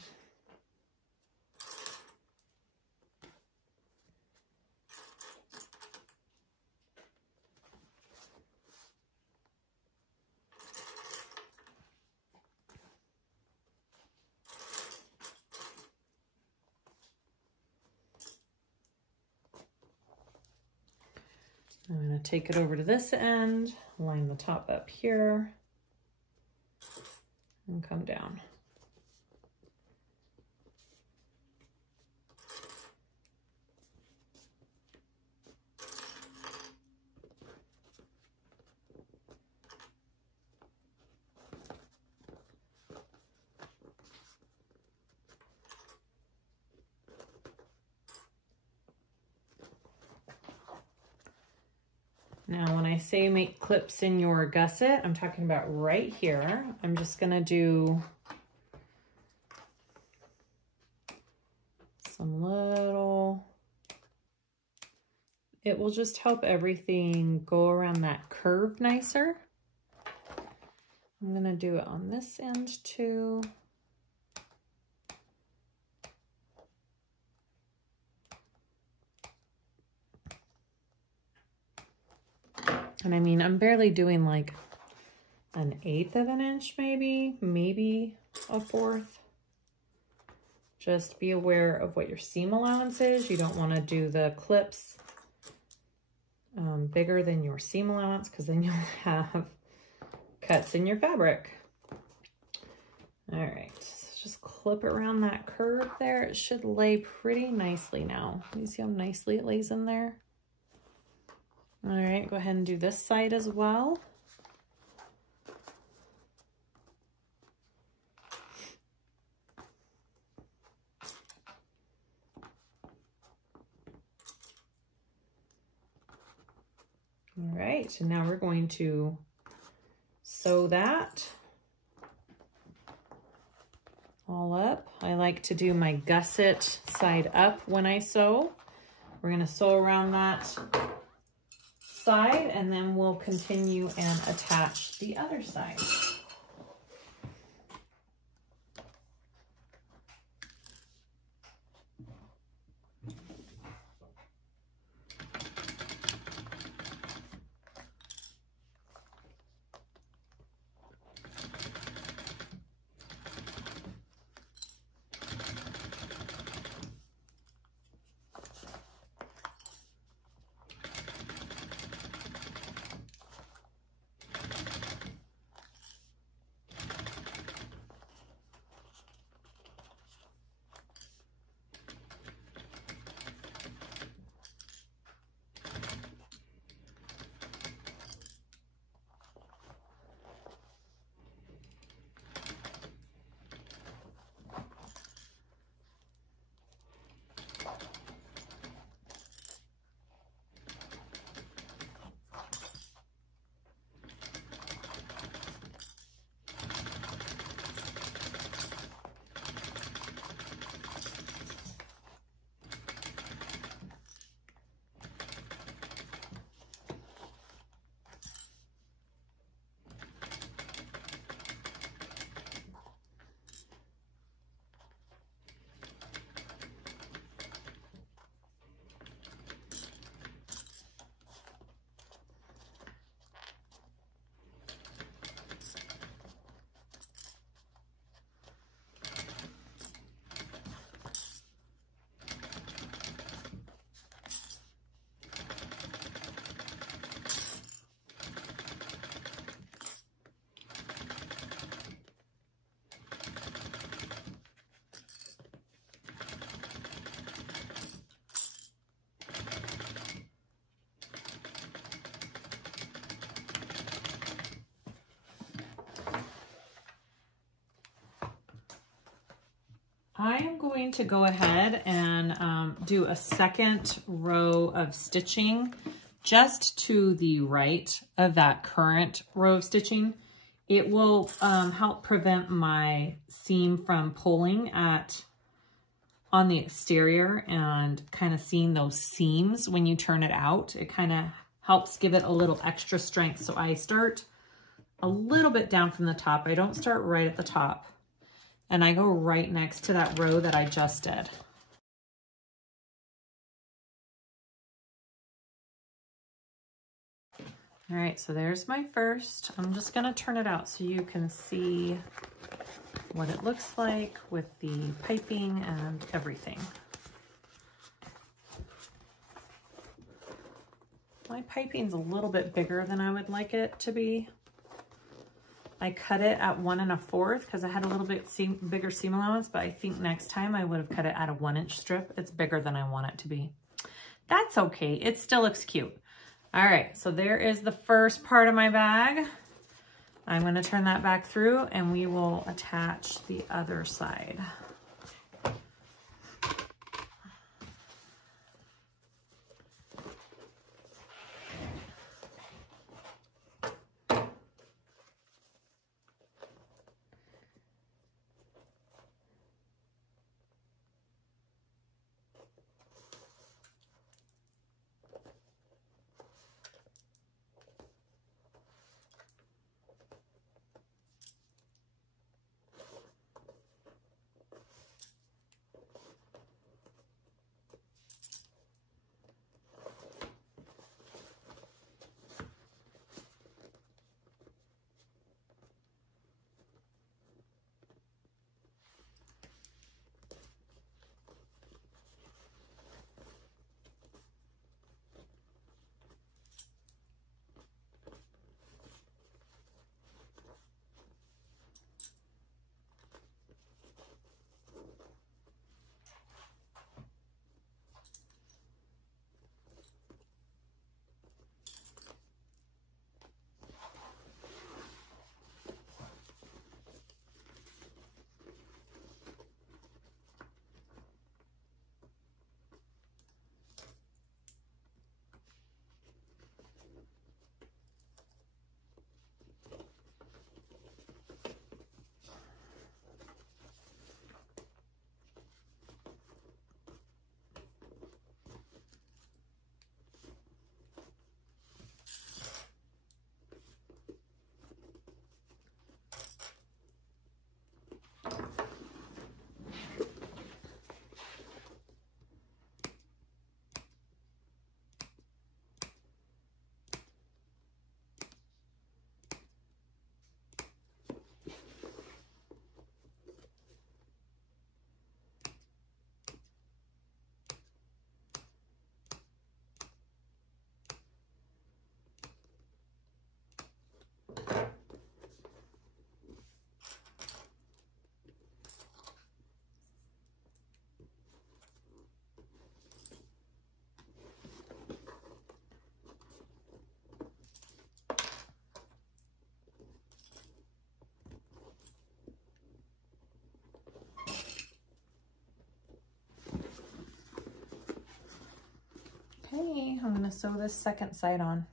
I'm going to take it over to this end, line the top up here, and come down. Now, when I say make clips in your gusset, I'm talking about right here. I'm just gonna do some little, it will just help everything go around that curve nicer. I'm gonna do it on this end too. And I mean, I'm barely doing like 1/8 of an inch, maybe a 1/4. Just be aware of what your seam allowance is. You don't want to do the clips bigger than your seam allowance, because then you'll have cuts in your fabric. All right, so just clip around that curve there. It should lay pretty nicely now. You see how nicely it lays in there? All right, go ahead and do this side as well. All right, so now we're going to sew that all up. I like to do my gusset side up when I sew. We're gonna sew around that side, and then we'll continue and attach the other side. I am going to go ahead and do a second row of stitching just to the right of that current row of stitching. It will help prevent my seam from pulling on the exterior and kind of seeing those seams when you turn it out. It kind of helps give it a little extra strength. So I start a little bit down from the top. I don't start right at the top. And I go right next to that row that I just did. All right, so there's my first. I'm just gonna turn it out so you can see what it looks like with the piping and everything. My piping's a little bit bigger than I would like it to be. I cut it at 1 1/4 because I had a little bit bigger seam allowance, but I think next time I would have cut it at a 1-inch strip. It's bigger than I want it to be. That's okay, it still looks cute. All right, so there is the first part of my bag. I'm gonna turn that back through and we will attach the other side. Okay, I'm gonna sew this second side on.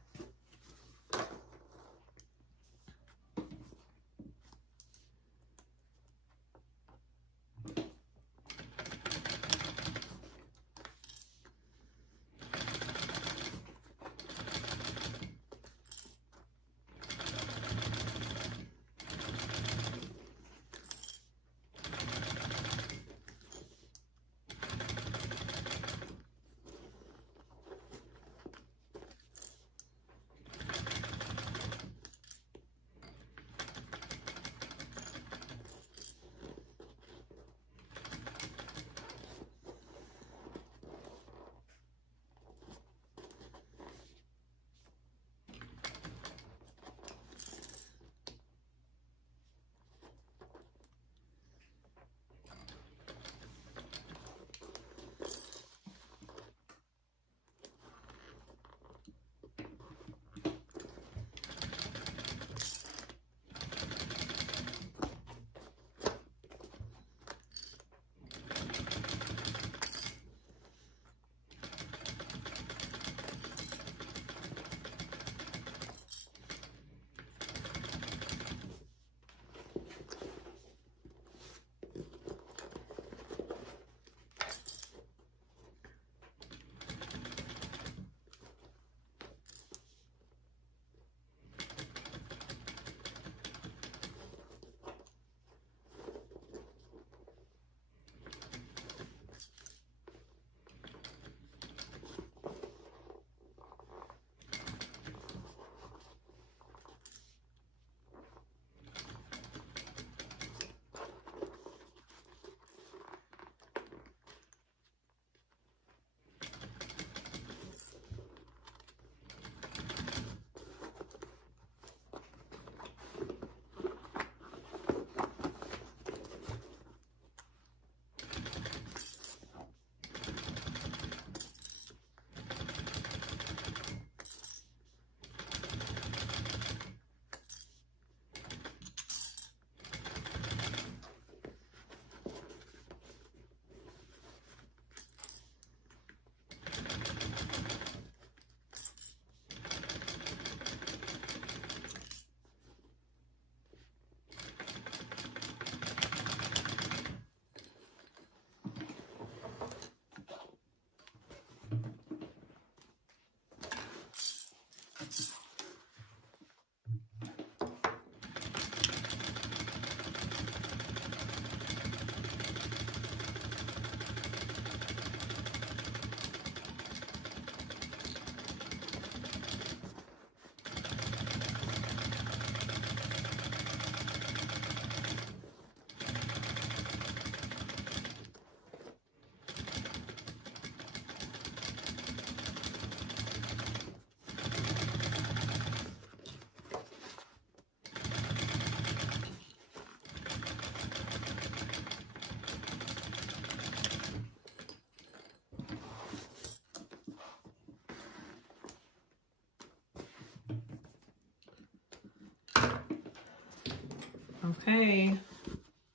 Okay,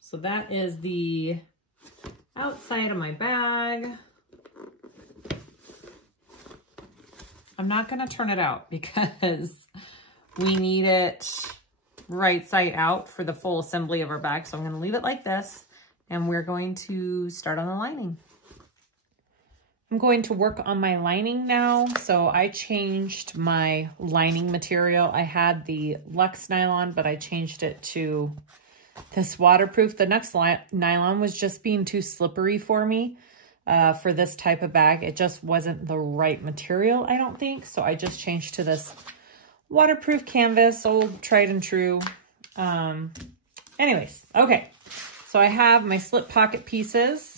so that is the outside of my bag. I'm not going to turn it out because we need it right side out for the full assembly of our bag. So I'm going to leave it like this, and we're going to start on the lining. I'm going to work on my lining now. So I changed my lining material. I had the Lux Nylon, but I changed it to this waterproof. The Lux Nylon was just being too slippery for me. For this type of bag, it just wasn't the right material, I don't think. So I just changed to this waterproof canvas, old tried and true. Anyways, okay. So I have my slip pocket pieces.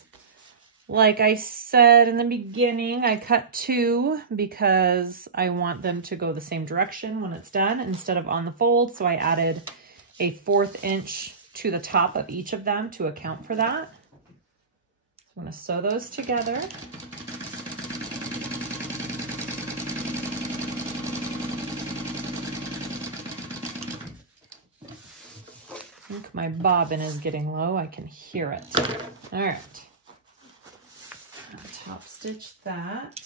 Like I said in the beginning, I cut 2 because I want them to go the same direction when it's done instead of on the fold. So I added a 1/4 inch to the top of each of them to account for that. I'm going to sew those together. I think my bobbin is getting low. I can hear it. All right. I'll top stitch that.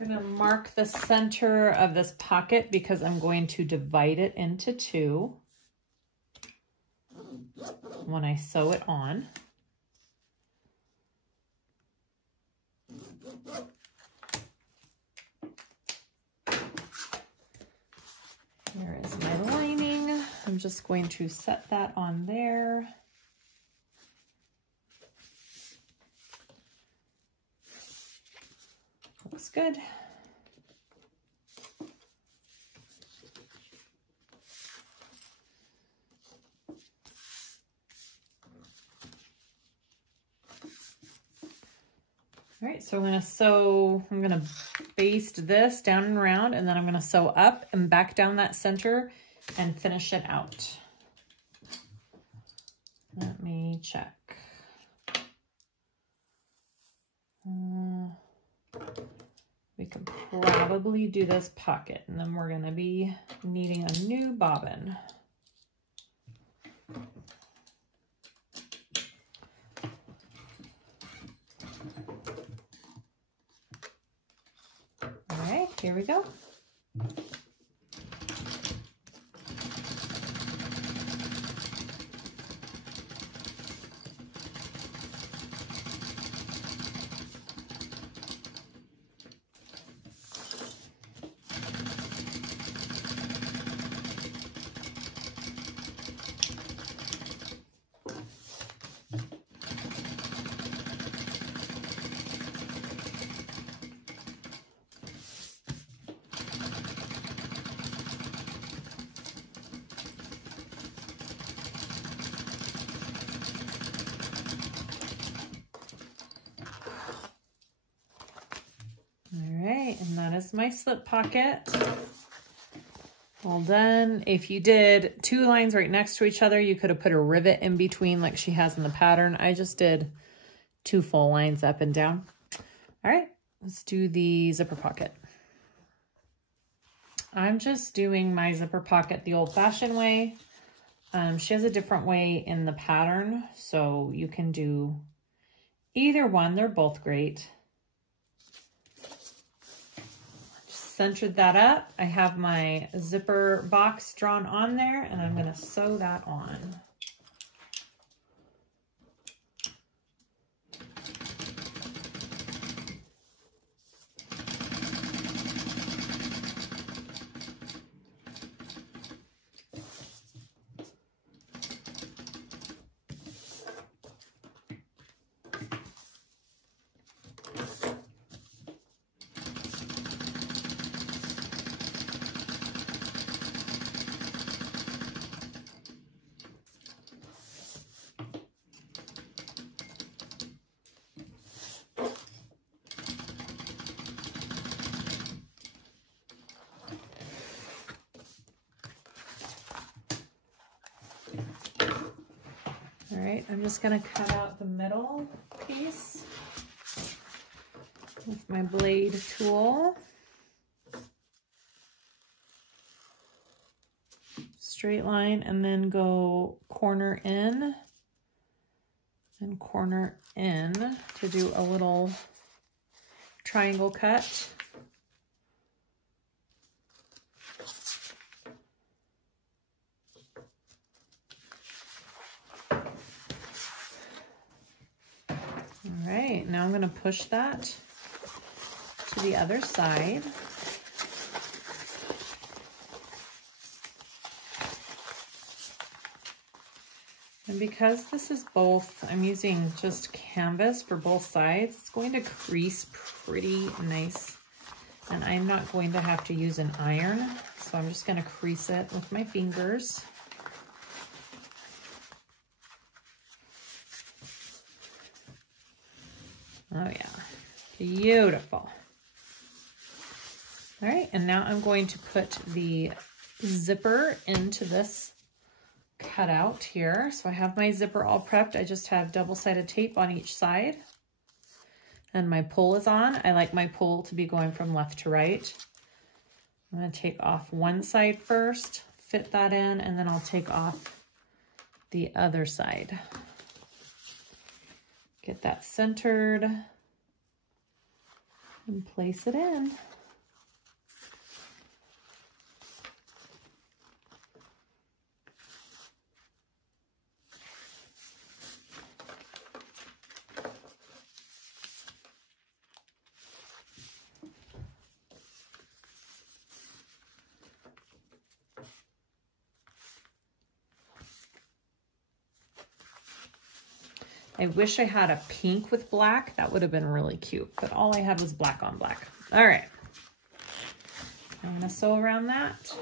I'm going to mark the center of this pocket because I'm going to divide it into 2 when I sew it on. Here is my lining. I'm just going to set that on there. Looks good. All right, so I'm going to baste this down and around, and then I'm going to sew up and back down that center and finish it out. Let me check. We can probably do this pocket, and then we're going to be needing a new bobbin. All right, here we go. And that is my slip pocket. All done. If you did 2 lines right next to each other, you could have put a rivet in between like she has in the pattern. I just did 2 full lines up and down. All right, let's do the zipper pocket. I'm just doing my zipper pocket the old-fashioned way. She has a different way in the pattern, so you can do either one. They're both great. Centered that up. I have my zipper box drawn on there, and I'm going to sew that on. right, I'm just gonna cut out the middle piece with my blade tool. Straight line and then go corner in and corner in to do a little triangle cut. All right, now I'm going to push that to the other side. And because this is both, I'm using just canvas for both sides, it's going to crease pretty nice. And I'm not going to have to use an iron, so I'm just going to crease it with my fingers. Oh yeah, beautiful. All right, and now I'm going to put the zipper into this cutout here. So I have my zipper all prepped. I just have double-sided tape on each side. And my pull is on. I like my pull to be going from left to right. I'm going to take off one side first, fit that in, and then I'll take off the other side. Get that centered and place it in. I wish I had a pink with black. That would have been really cute, but all I had was black on black. All right. I'm gonna sew around that.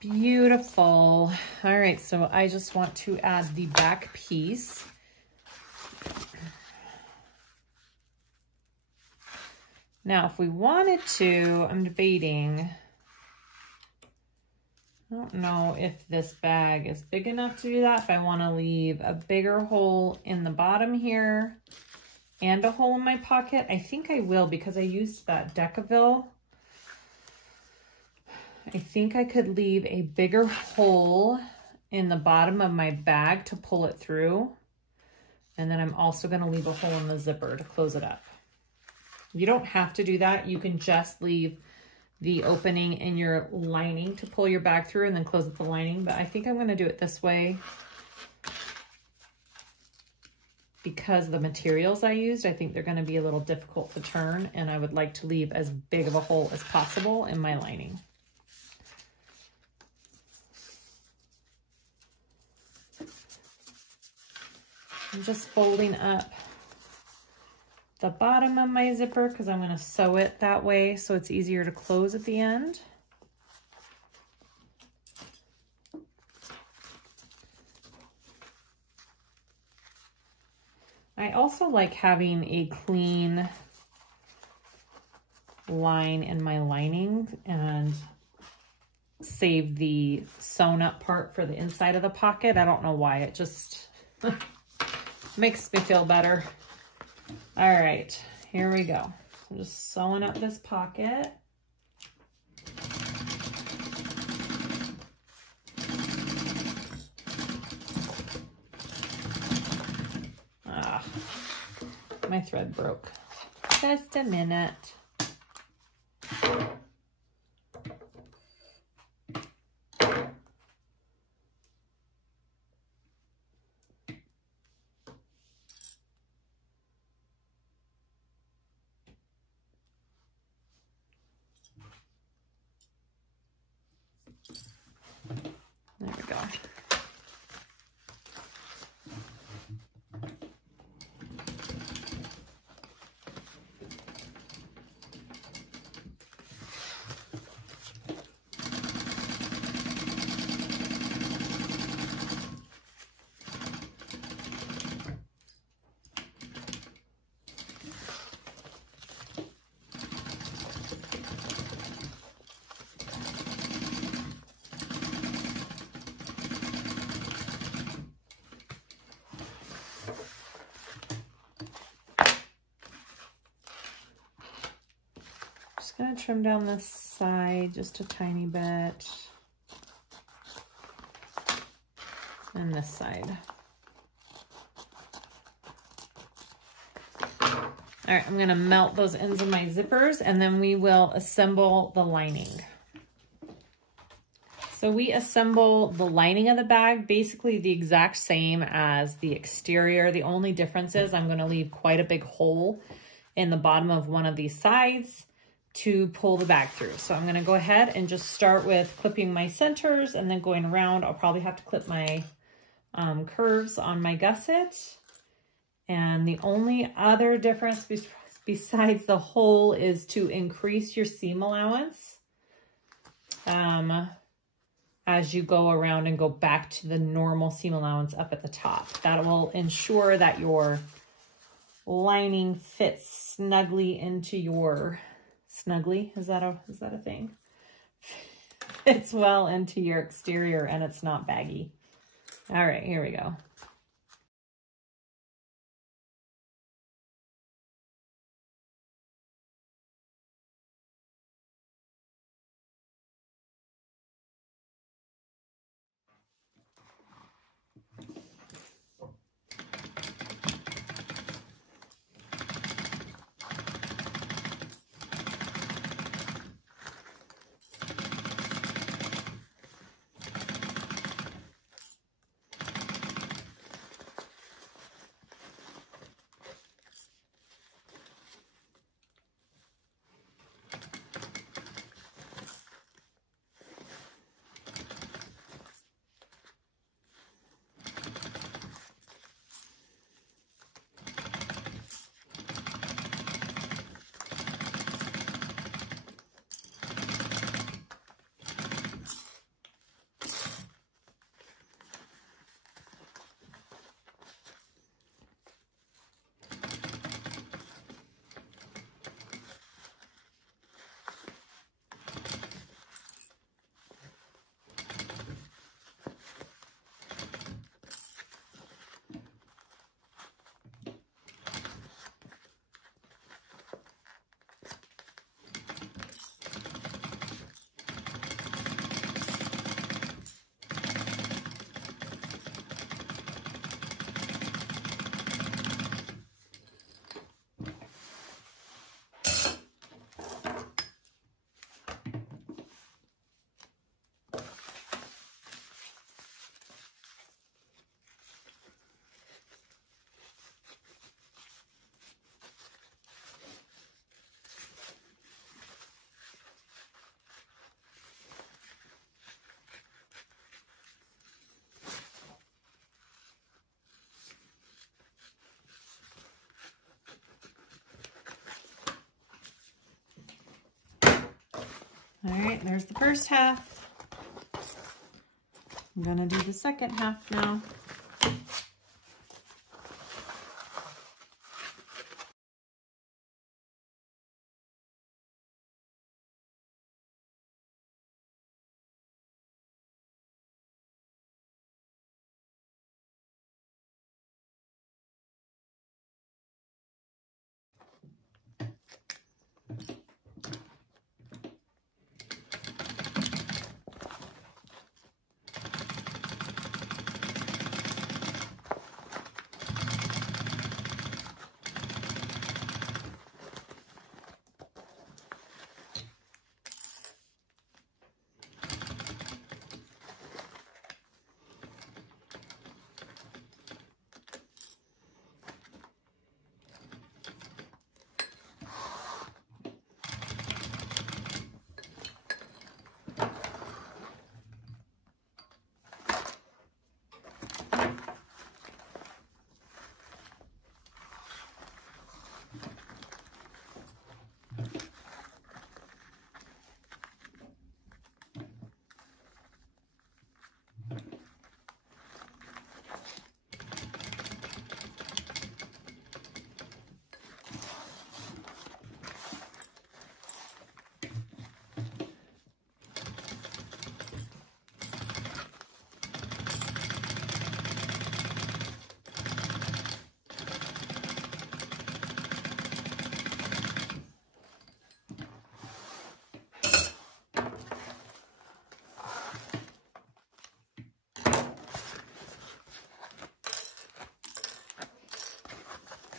Beautiful. All right, so I just want to add the back piece. Now, if we wanted to, I'm debating, I don't know if this bag is big enough to do that, if I want to leave a bigger hole in the bottom here and a hole in my pocket. I think I will because I used that Decaville. I think I could leave a bigger hole in the bottom of my bag to pull it through. And then I'm also going to leave a hole in the zipper to close it up. You don't have to do that. You can just leave the opening in your lining to pull your bag through and then close up the lining. But I think I'm going to do it this way because the materials I used, I think they're going to be a little difficult to turn, and I would like to leave as big of a hole as possible in my lining. I'm just folding up the bottom of my zipper because I'm going to sew it that way so it's easier to close at the end. I also like having a clean line in my lining and save the sewn up part for the inside of the pocket. I don't know why, it just makes me feel better. All right, here we go. I'm just sewing up this pocket. my thread broke. Just a minute. There we go. Just gonna trim down this side just a tiny bit. And this side. All right, I'm gonna melt those ends of my zippers and then we will assemble the lining. So we assemble the lining of the bag basically the exact same as the exterior. The only difference is I'm gonna leave quite a big hole in the bottom of one of these sides to pull the bag through. So I'm gonna go ahead and just start with clipping my centers and then going around. I'll probably have to clip my curves on my gusset. And the only other difference besides the hole is to increase your seam allowance as you go around and go back to the normal seam allowance up at the top. That will ensure that your lining fits snugly into your is that a thing? Fits well into your exterior and it's not baggy. All right, here we go. All right, there's the first half. I'm gonna do the second half now.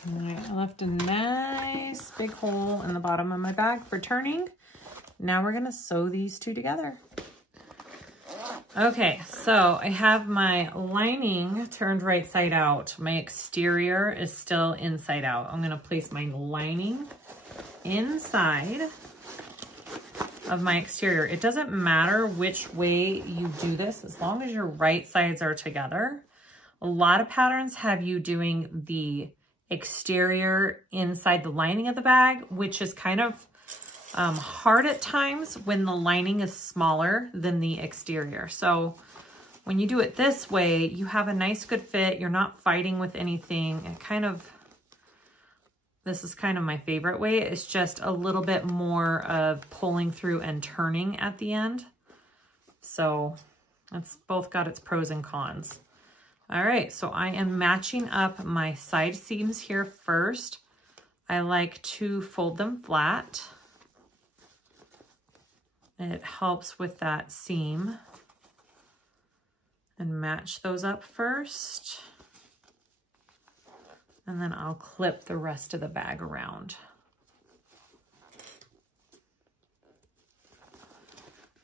All right, I left a nice big hole in the bottom of my bag for turning. Now we're gonna sew these two together. Okay, so I have my lining turned right side out. My exterior is still inside out. I'm gonna place my lining inside of my exterior. It doesn't matter which way you do this, as long as your right sides are together. A lot of patterns have you doing the exterior inside the lining of the bag, which is kind of hard at times when the lining is smaller than the exterior. So when you do it this way, you have a nice good fit. You're not fighting with anything. It this is kind of my favorite way. It's just a little bit more of pulling through and turning at the end. So it's both got its pros and cons. All right, so I am matching up my side seams here first. I like to fold them flat. It helps with that seam. And match those up first. And then I'll clip the rest of the bag around.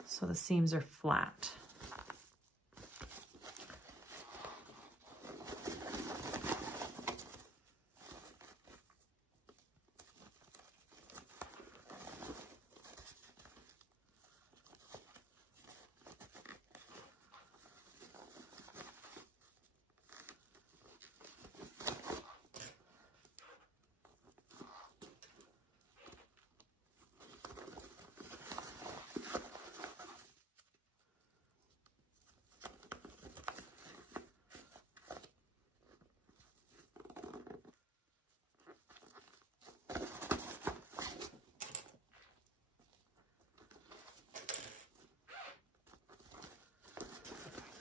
So the seams are flat.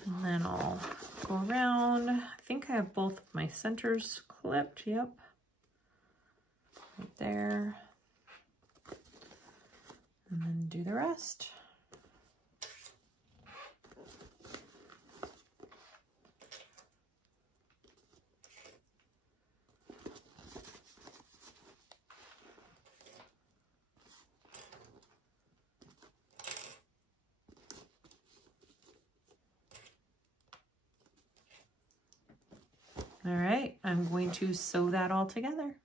And then I'll go around. I think I have both of my centers clipped. Yep. Right there. And then do the rest. All right, I'm going to sew that all together.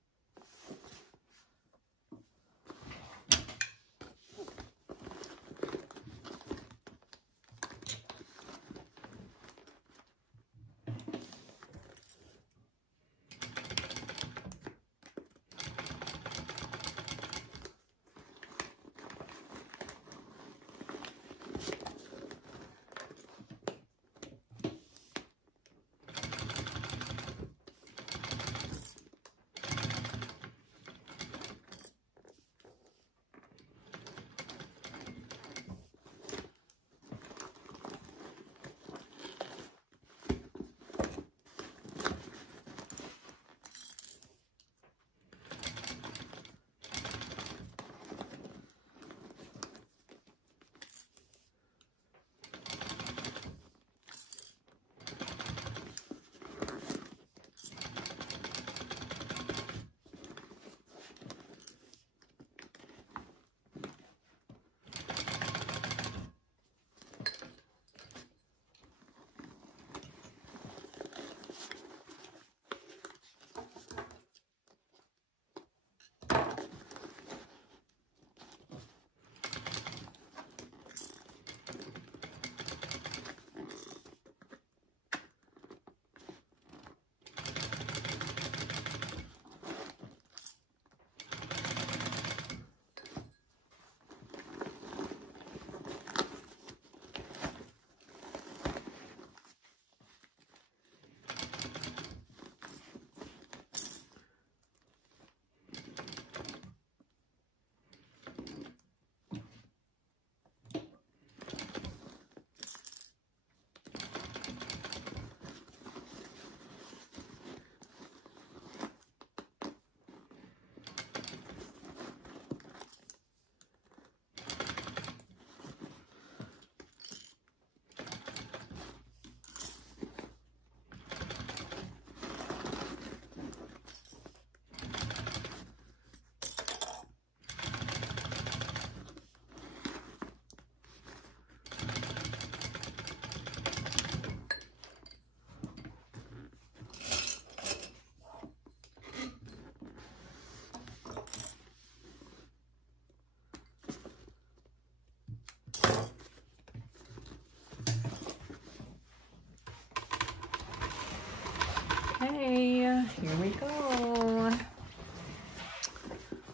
Okay, here we go.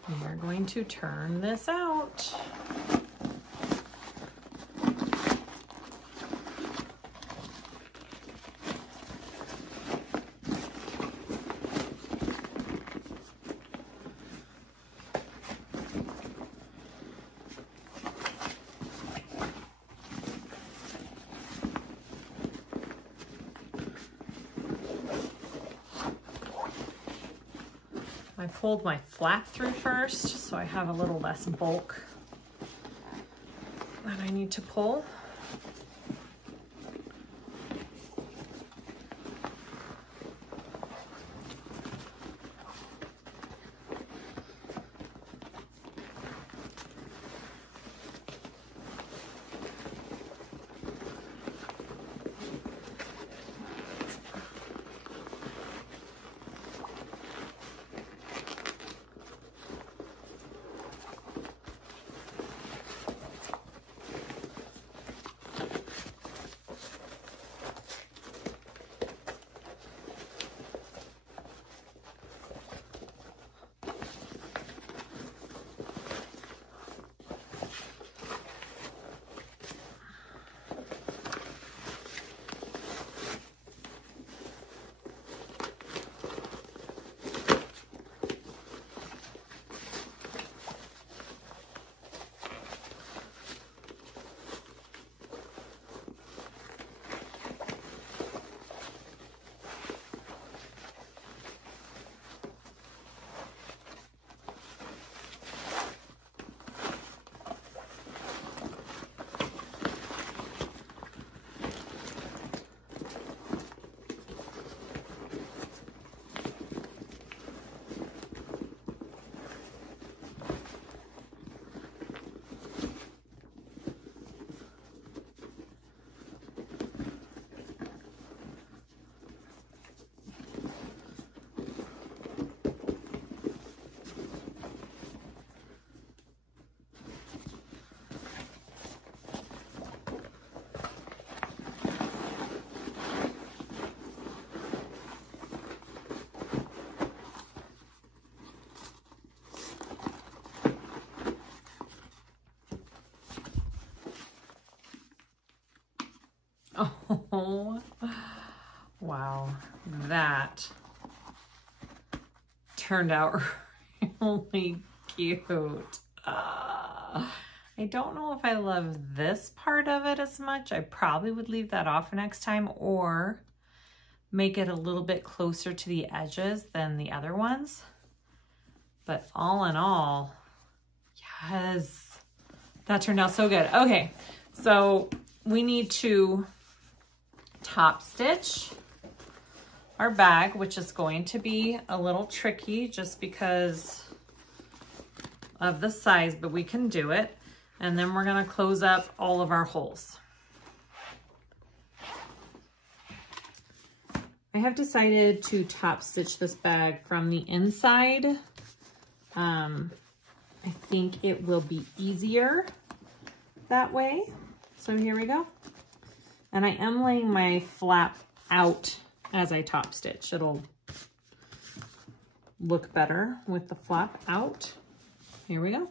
We are going to turn this out. I pulled my flap through first, so I have a little less bulk that I need to pull. Oh, wow, that turned out really cute. I don't know if I love this part of it as much. I probably would leave that off next time or make it a little bit closer to the edges than the other ones. But all in all, yes, that turned out so good. Okay, so we need to top stitch our bag, which is going to be a little tricky just because of the size, but we can do it. And then we're gonna close up all of our holes. I have decided to top stitch this bag from the inside. I think it will be easier that way. So here we go. And I am laying my flap out as I top stitch. It'll look better with the flap out. Here we go.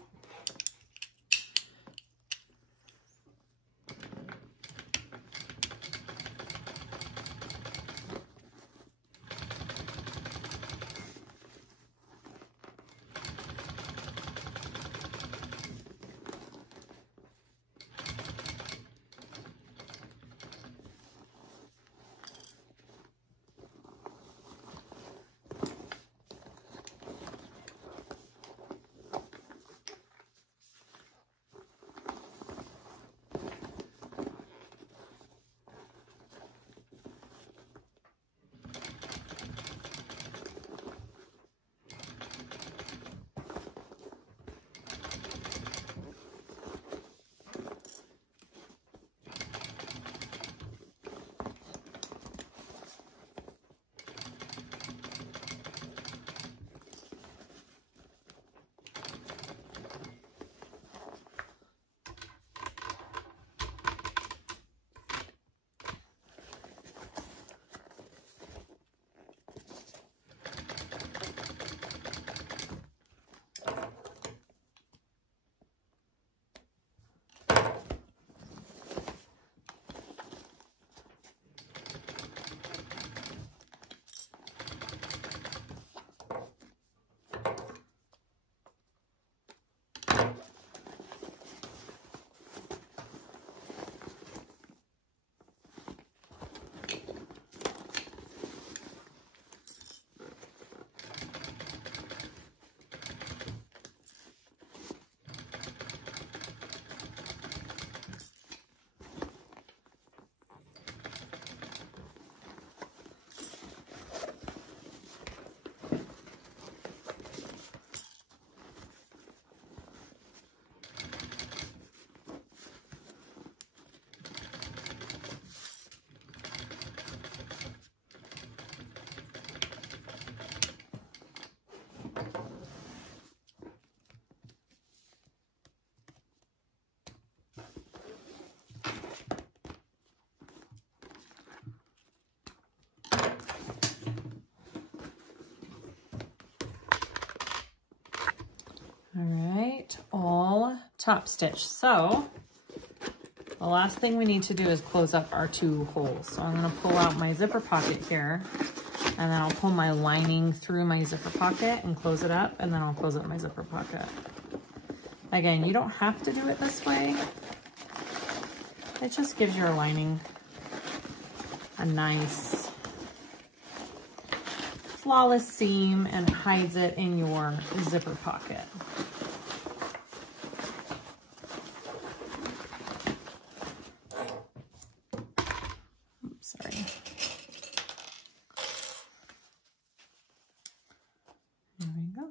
top stitch. So the last thing we need to do is close up our 2 holes. So I'm gonna pull out my zipper pocket here, and then I'll pull my lining through my zipper pocket and close it up, and then I'll close up my zipper pocket. Again, you don't have to do it this way. It just gives your lining a nice flawless seam and hides it in your zipper pocket. Oops, sorry. There we go.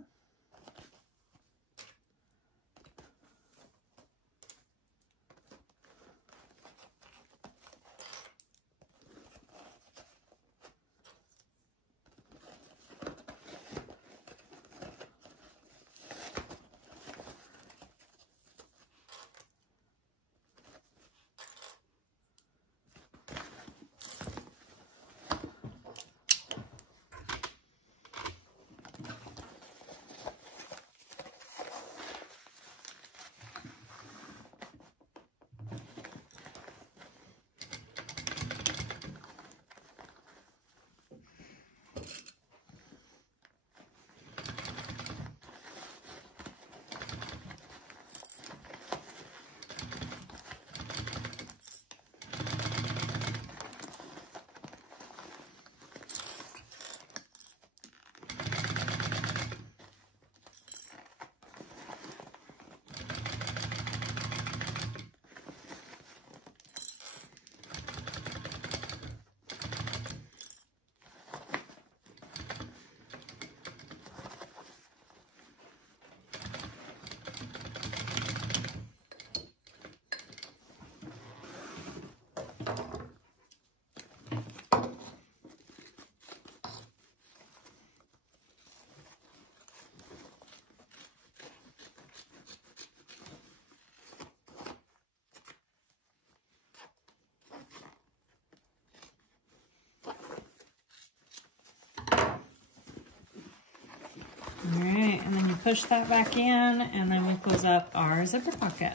All right, and then you push that back in, and then we close up our zipper pocket.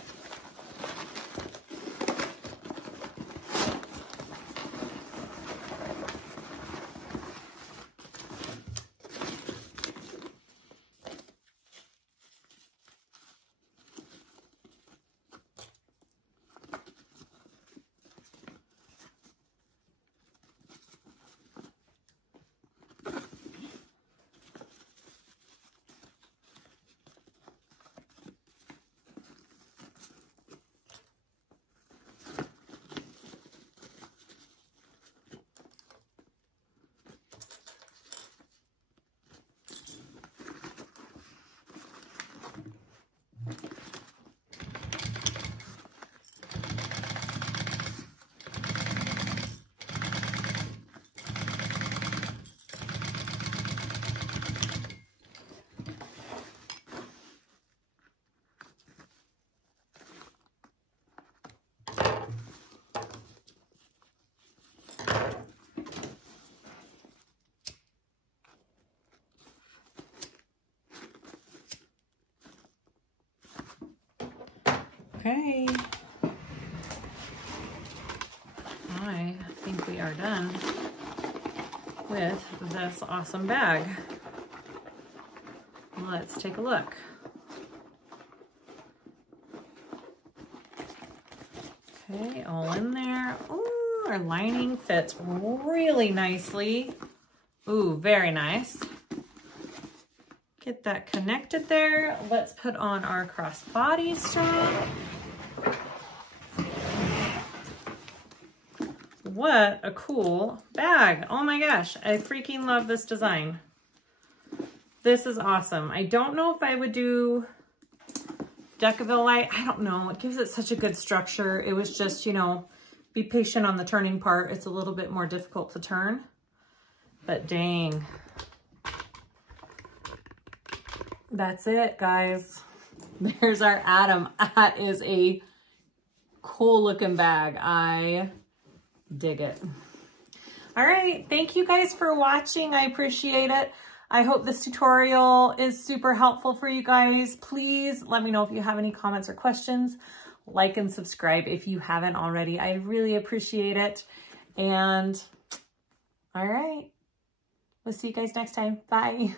Okay, I think we are done with this awesome bag. Let's take a look. Okay, all in there. Ooh, our lining fits really nicely. Ooh, very nice. Get that connected there. Let's put on our crossbody strap. What a cool bag. Oh my gosh, I freaking love this design. This is awesome. I don't know if I would do Decaville light. I don't know. It gives it such a good structure. It was just, you know, be patient on the turning part. It's a little bit more difficult to turn, but dang. That's it, guys. There's our Adam. That is a cool looking bag. I dig it. All right. Thank you guys for watching. I appreciate it. I hope this tutorial is super helpful for you guys. Please let me know if you have any comments or questions. Like and subscribe if you haven't already. I really appreciate it. And all right, we'll see you guys next time. Bye.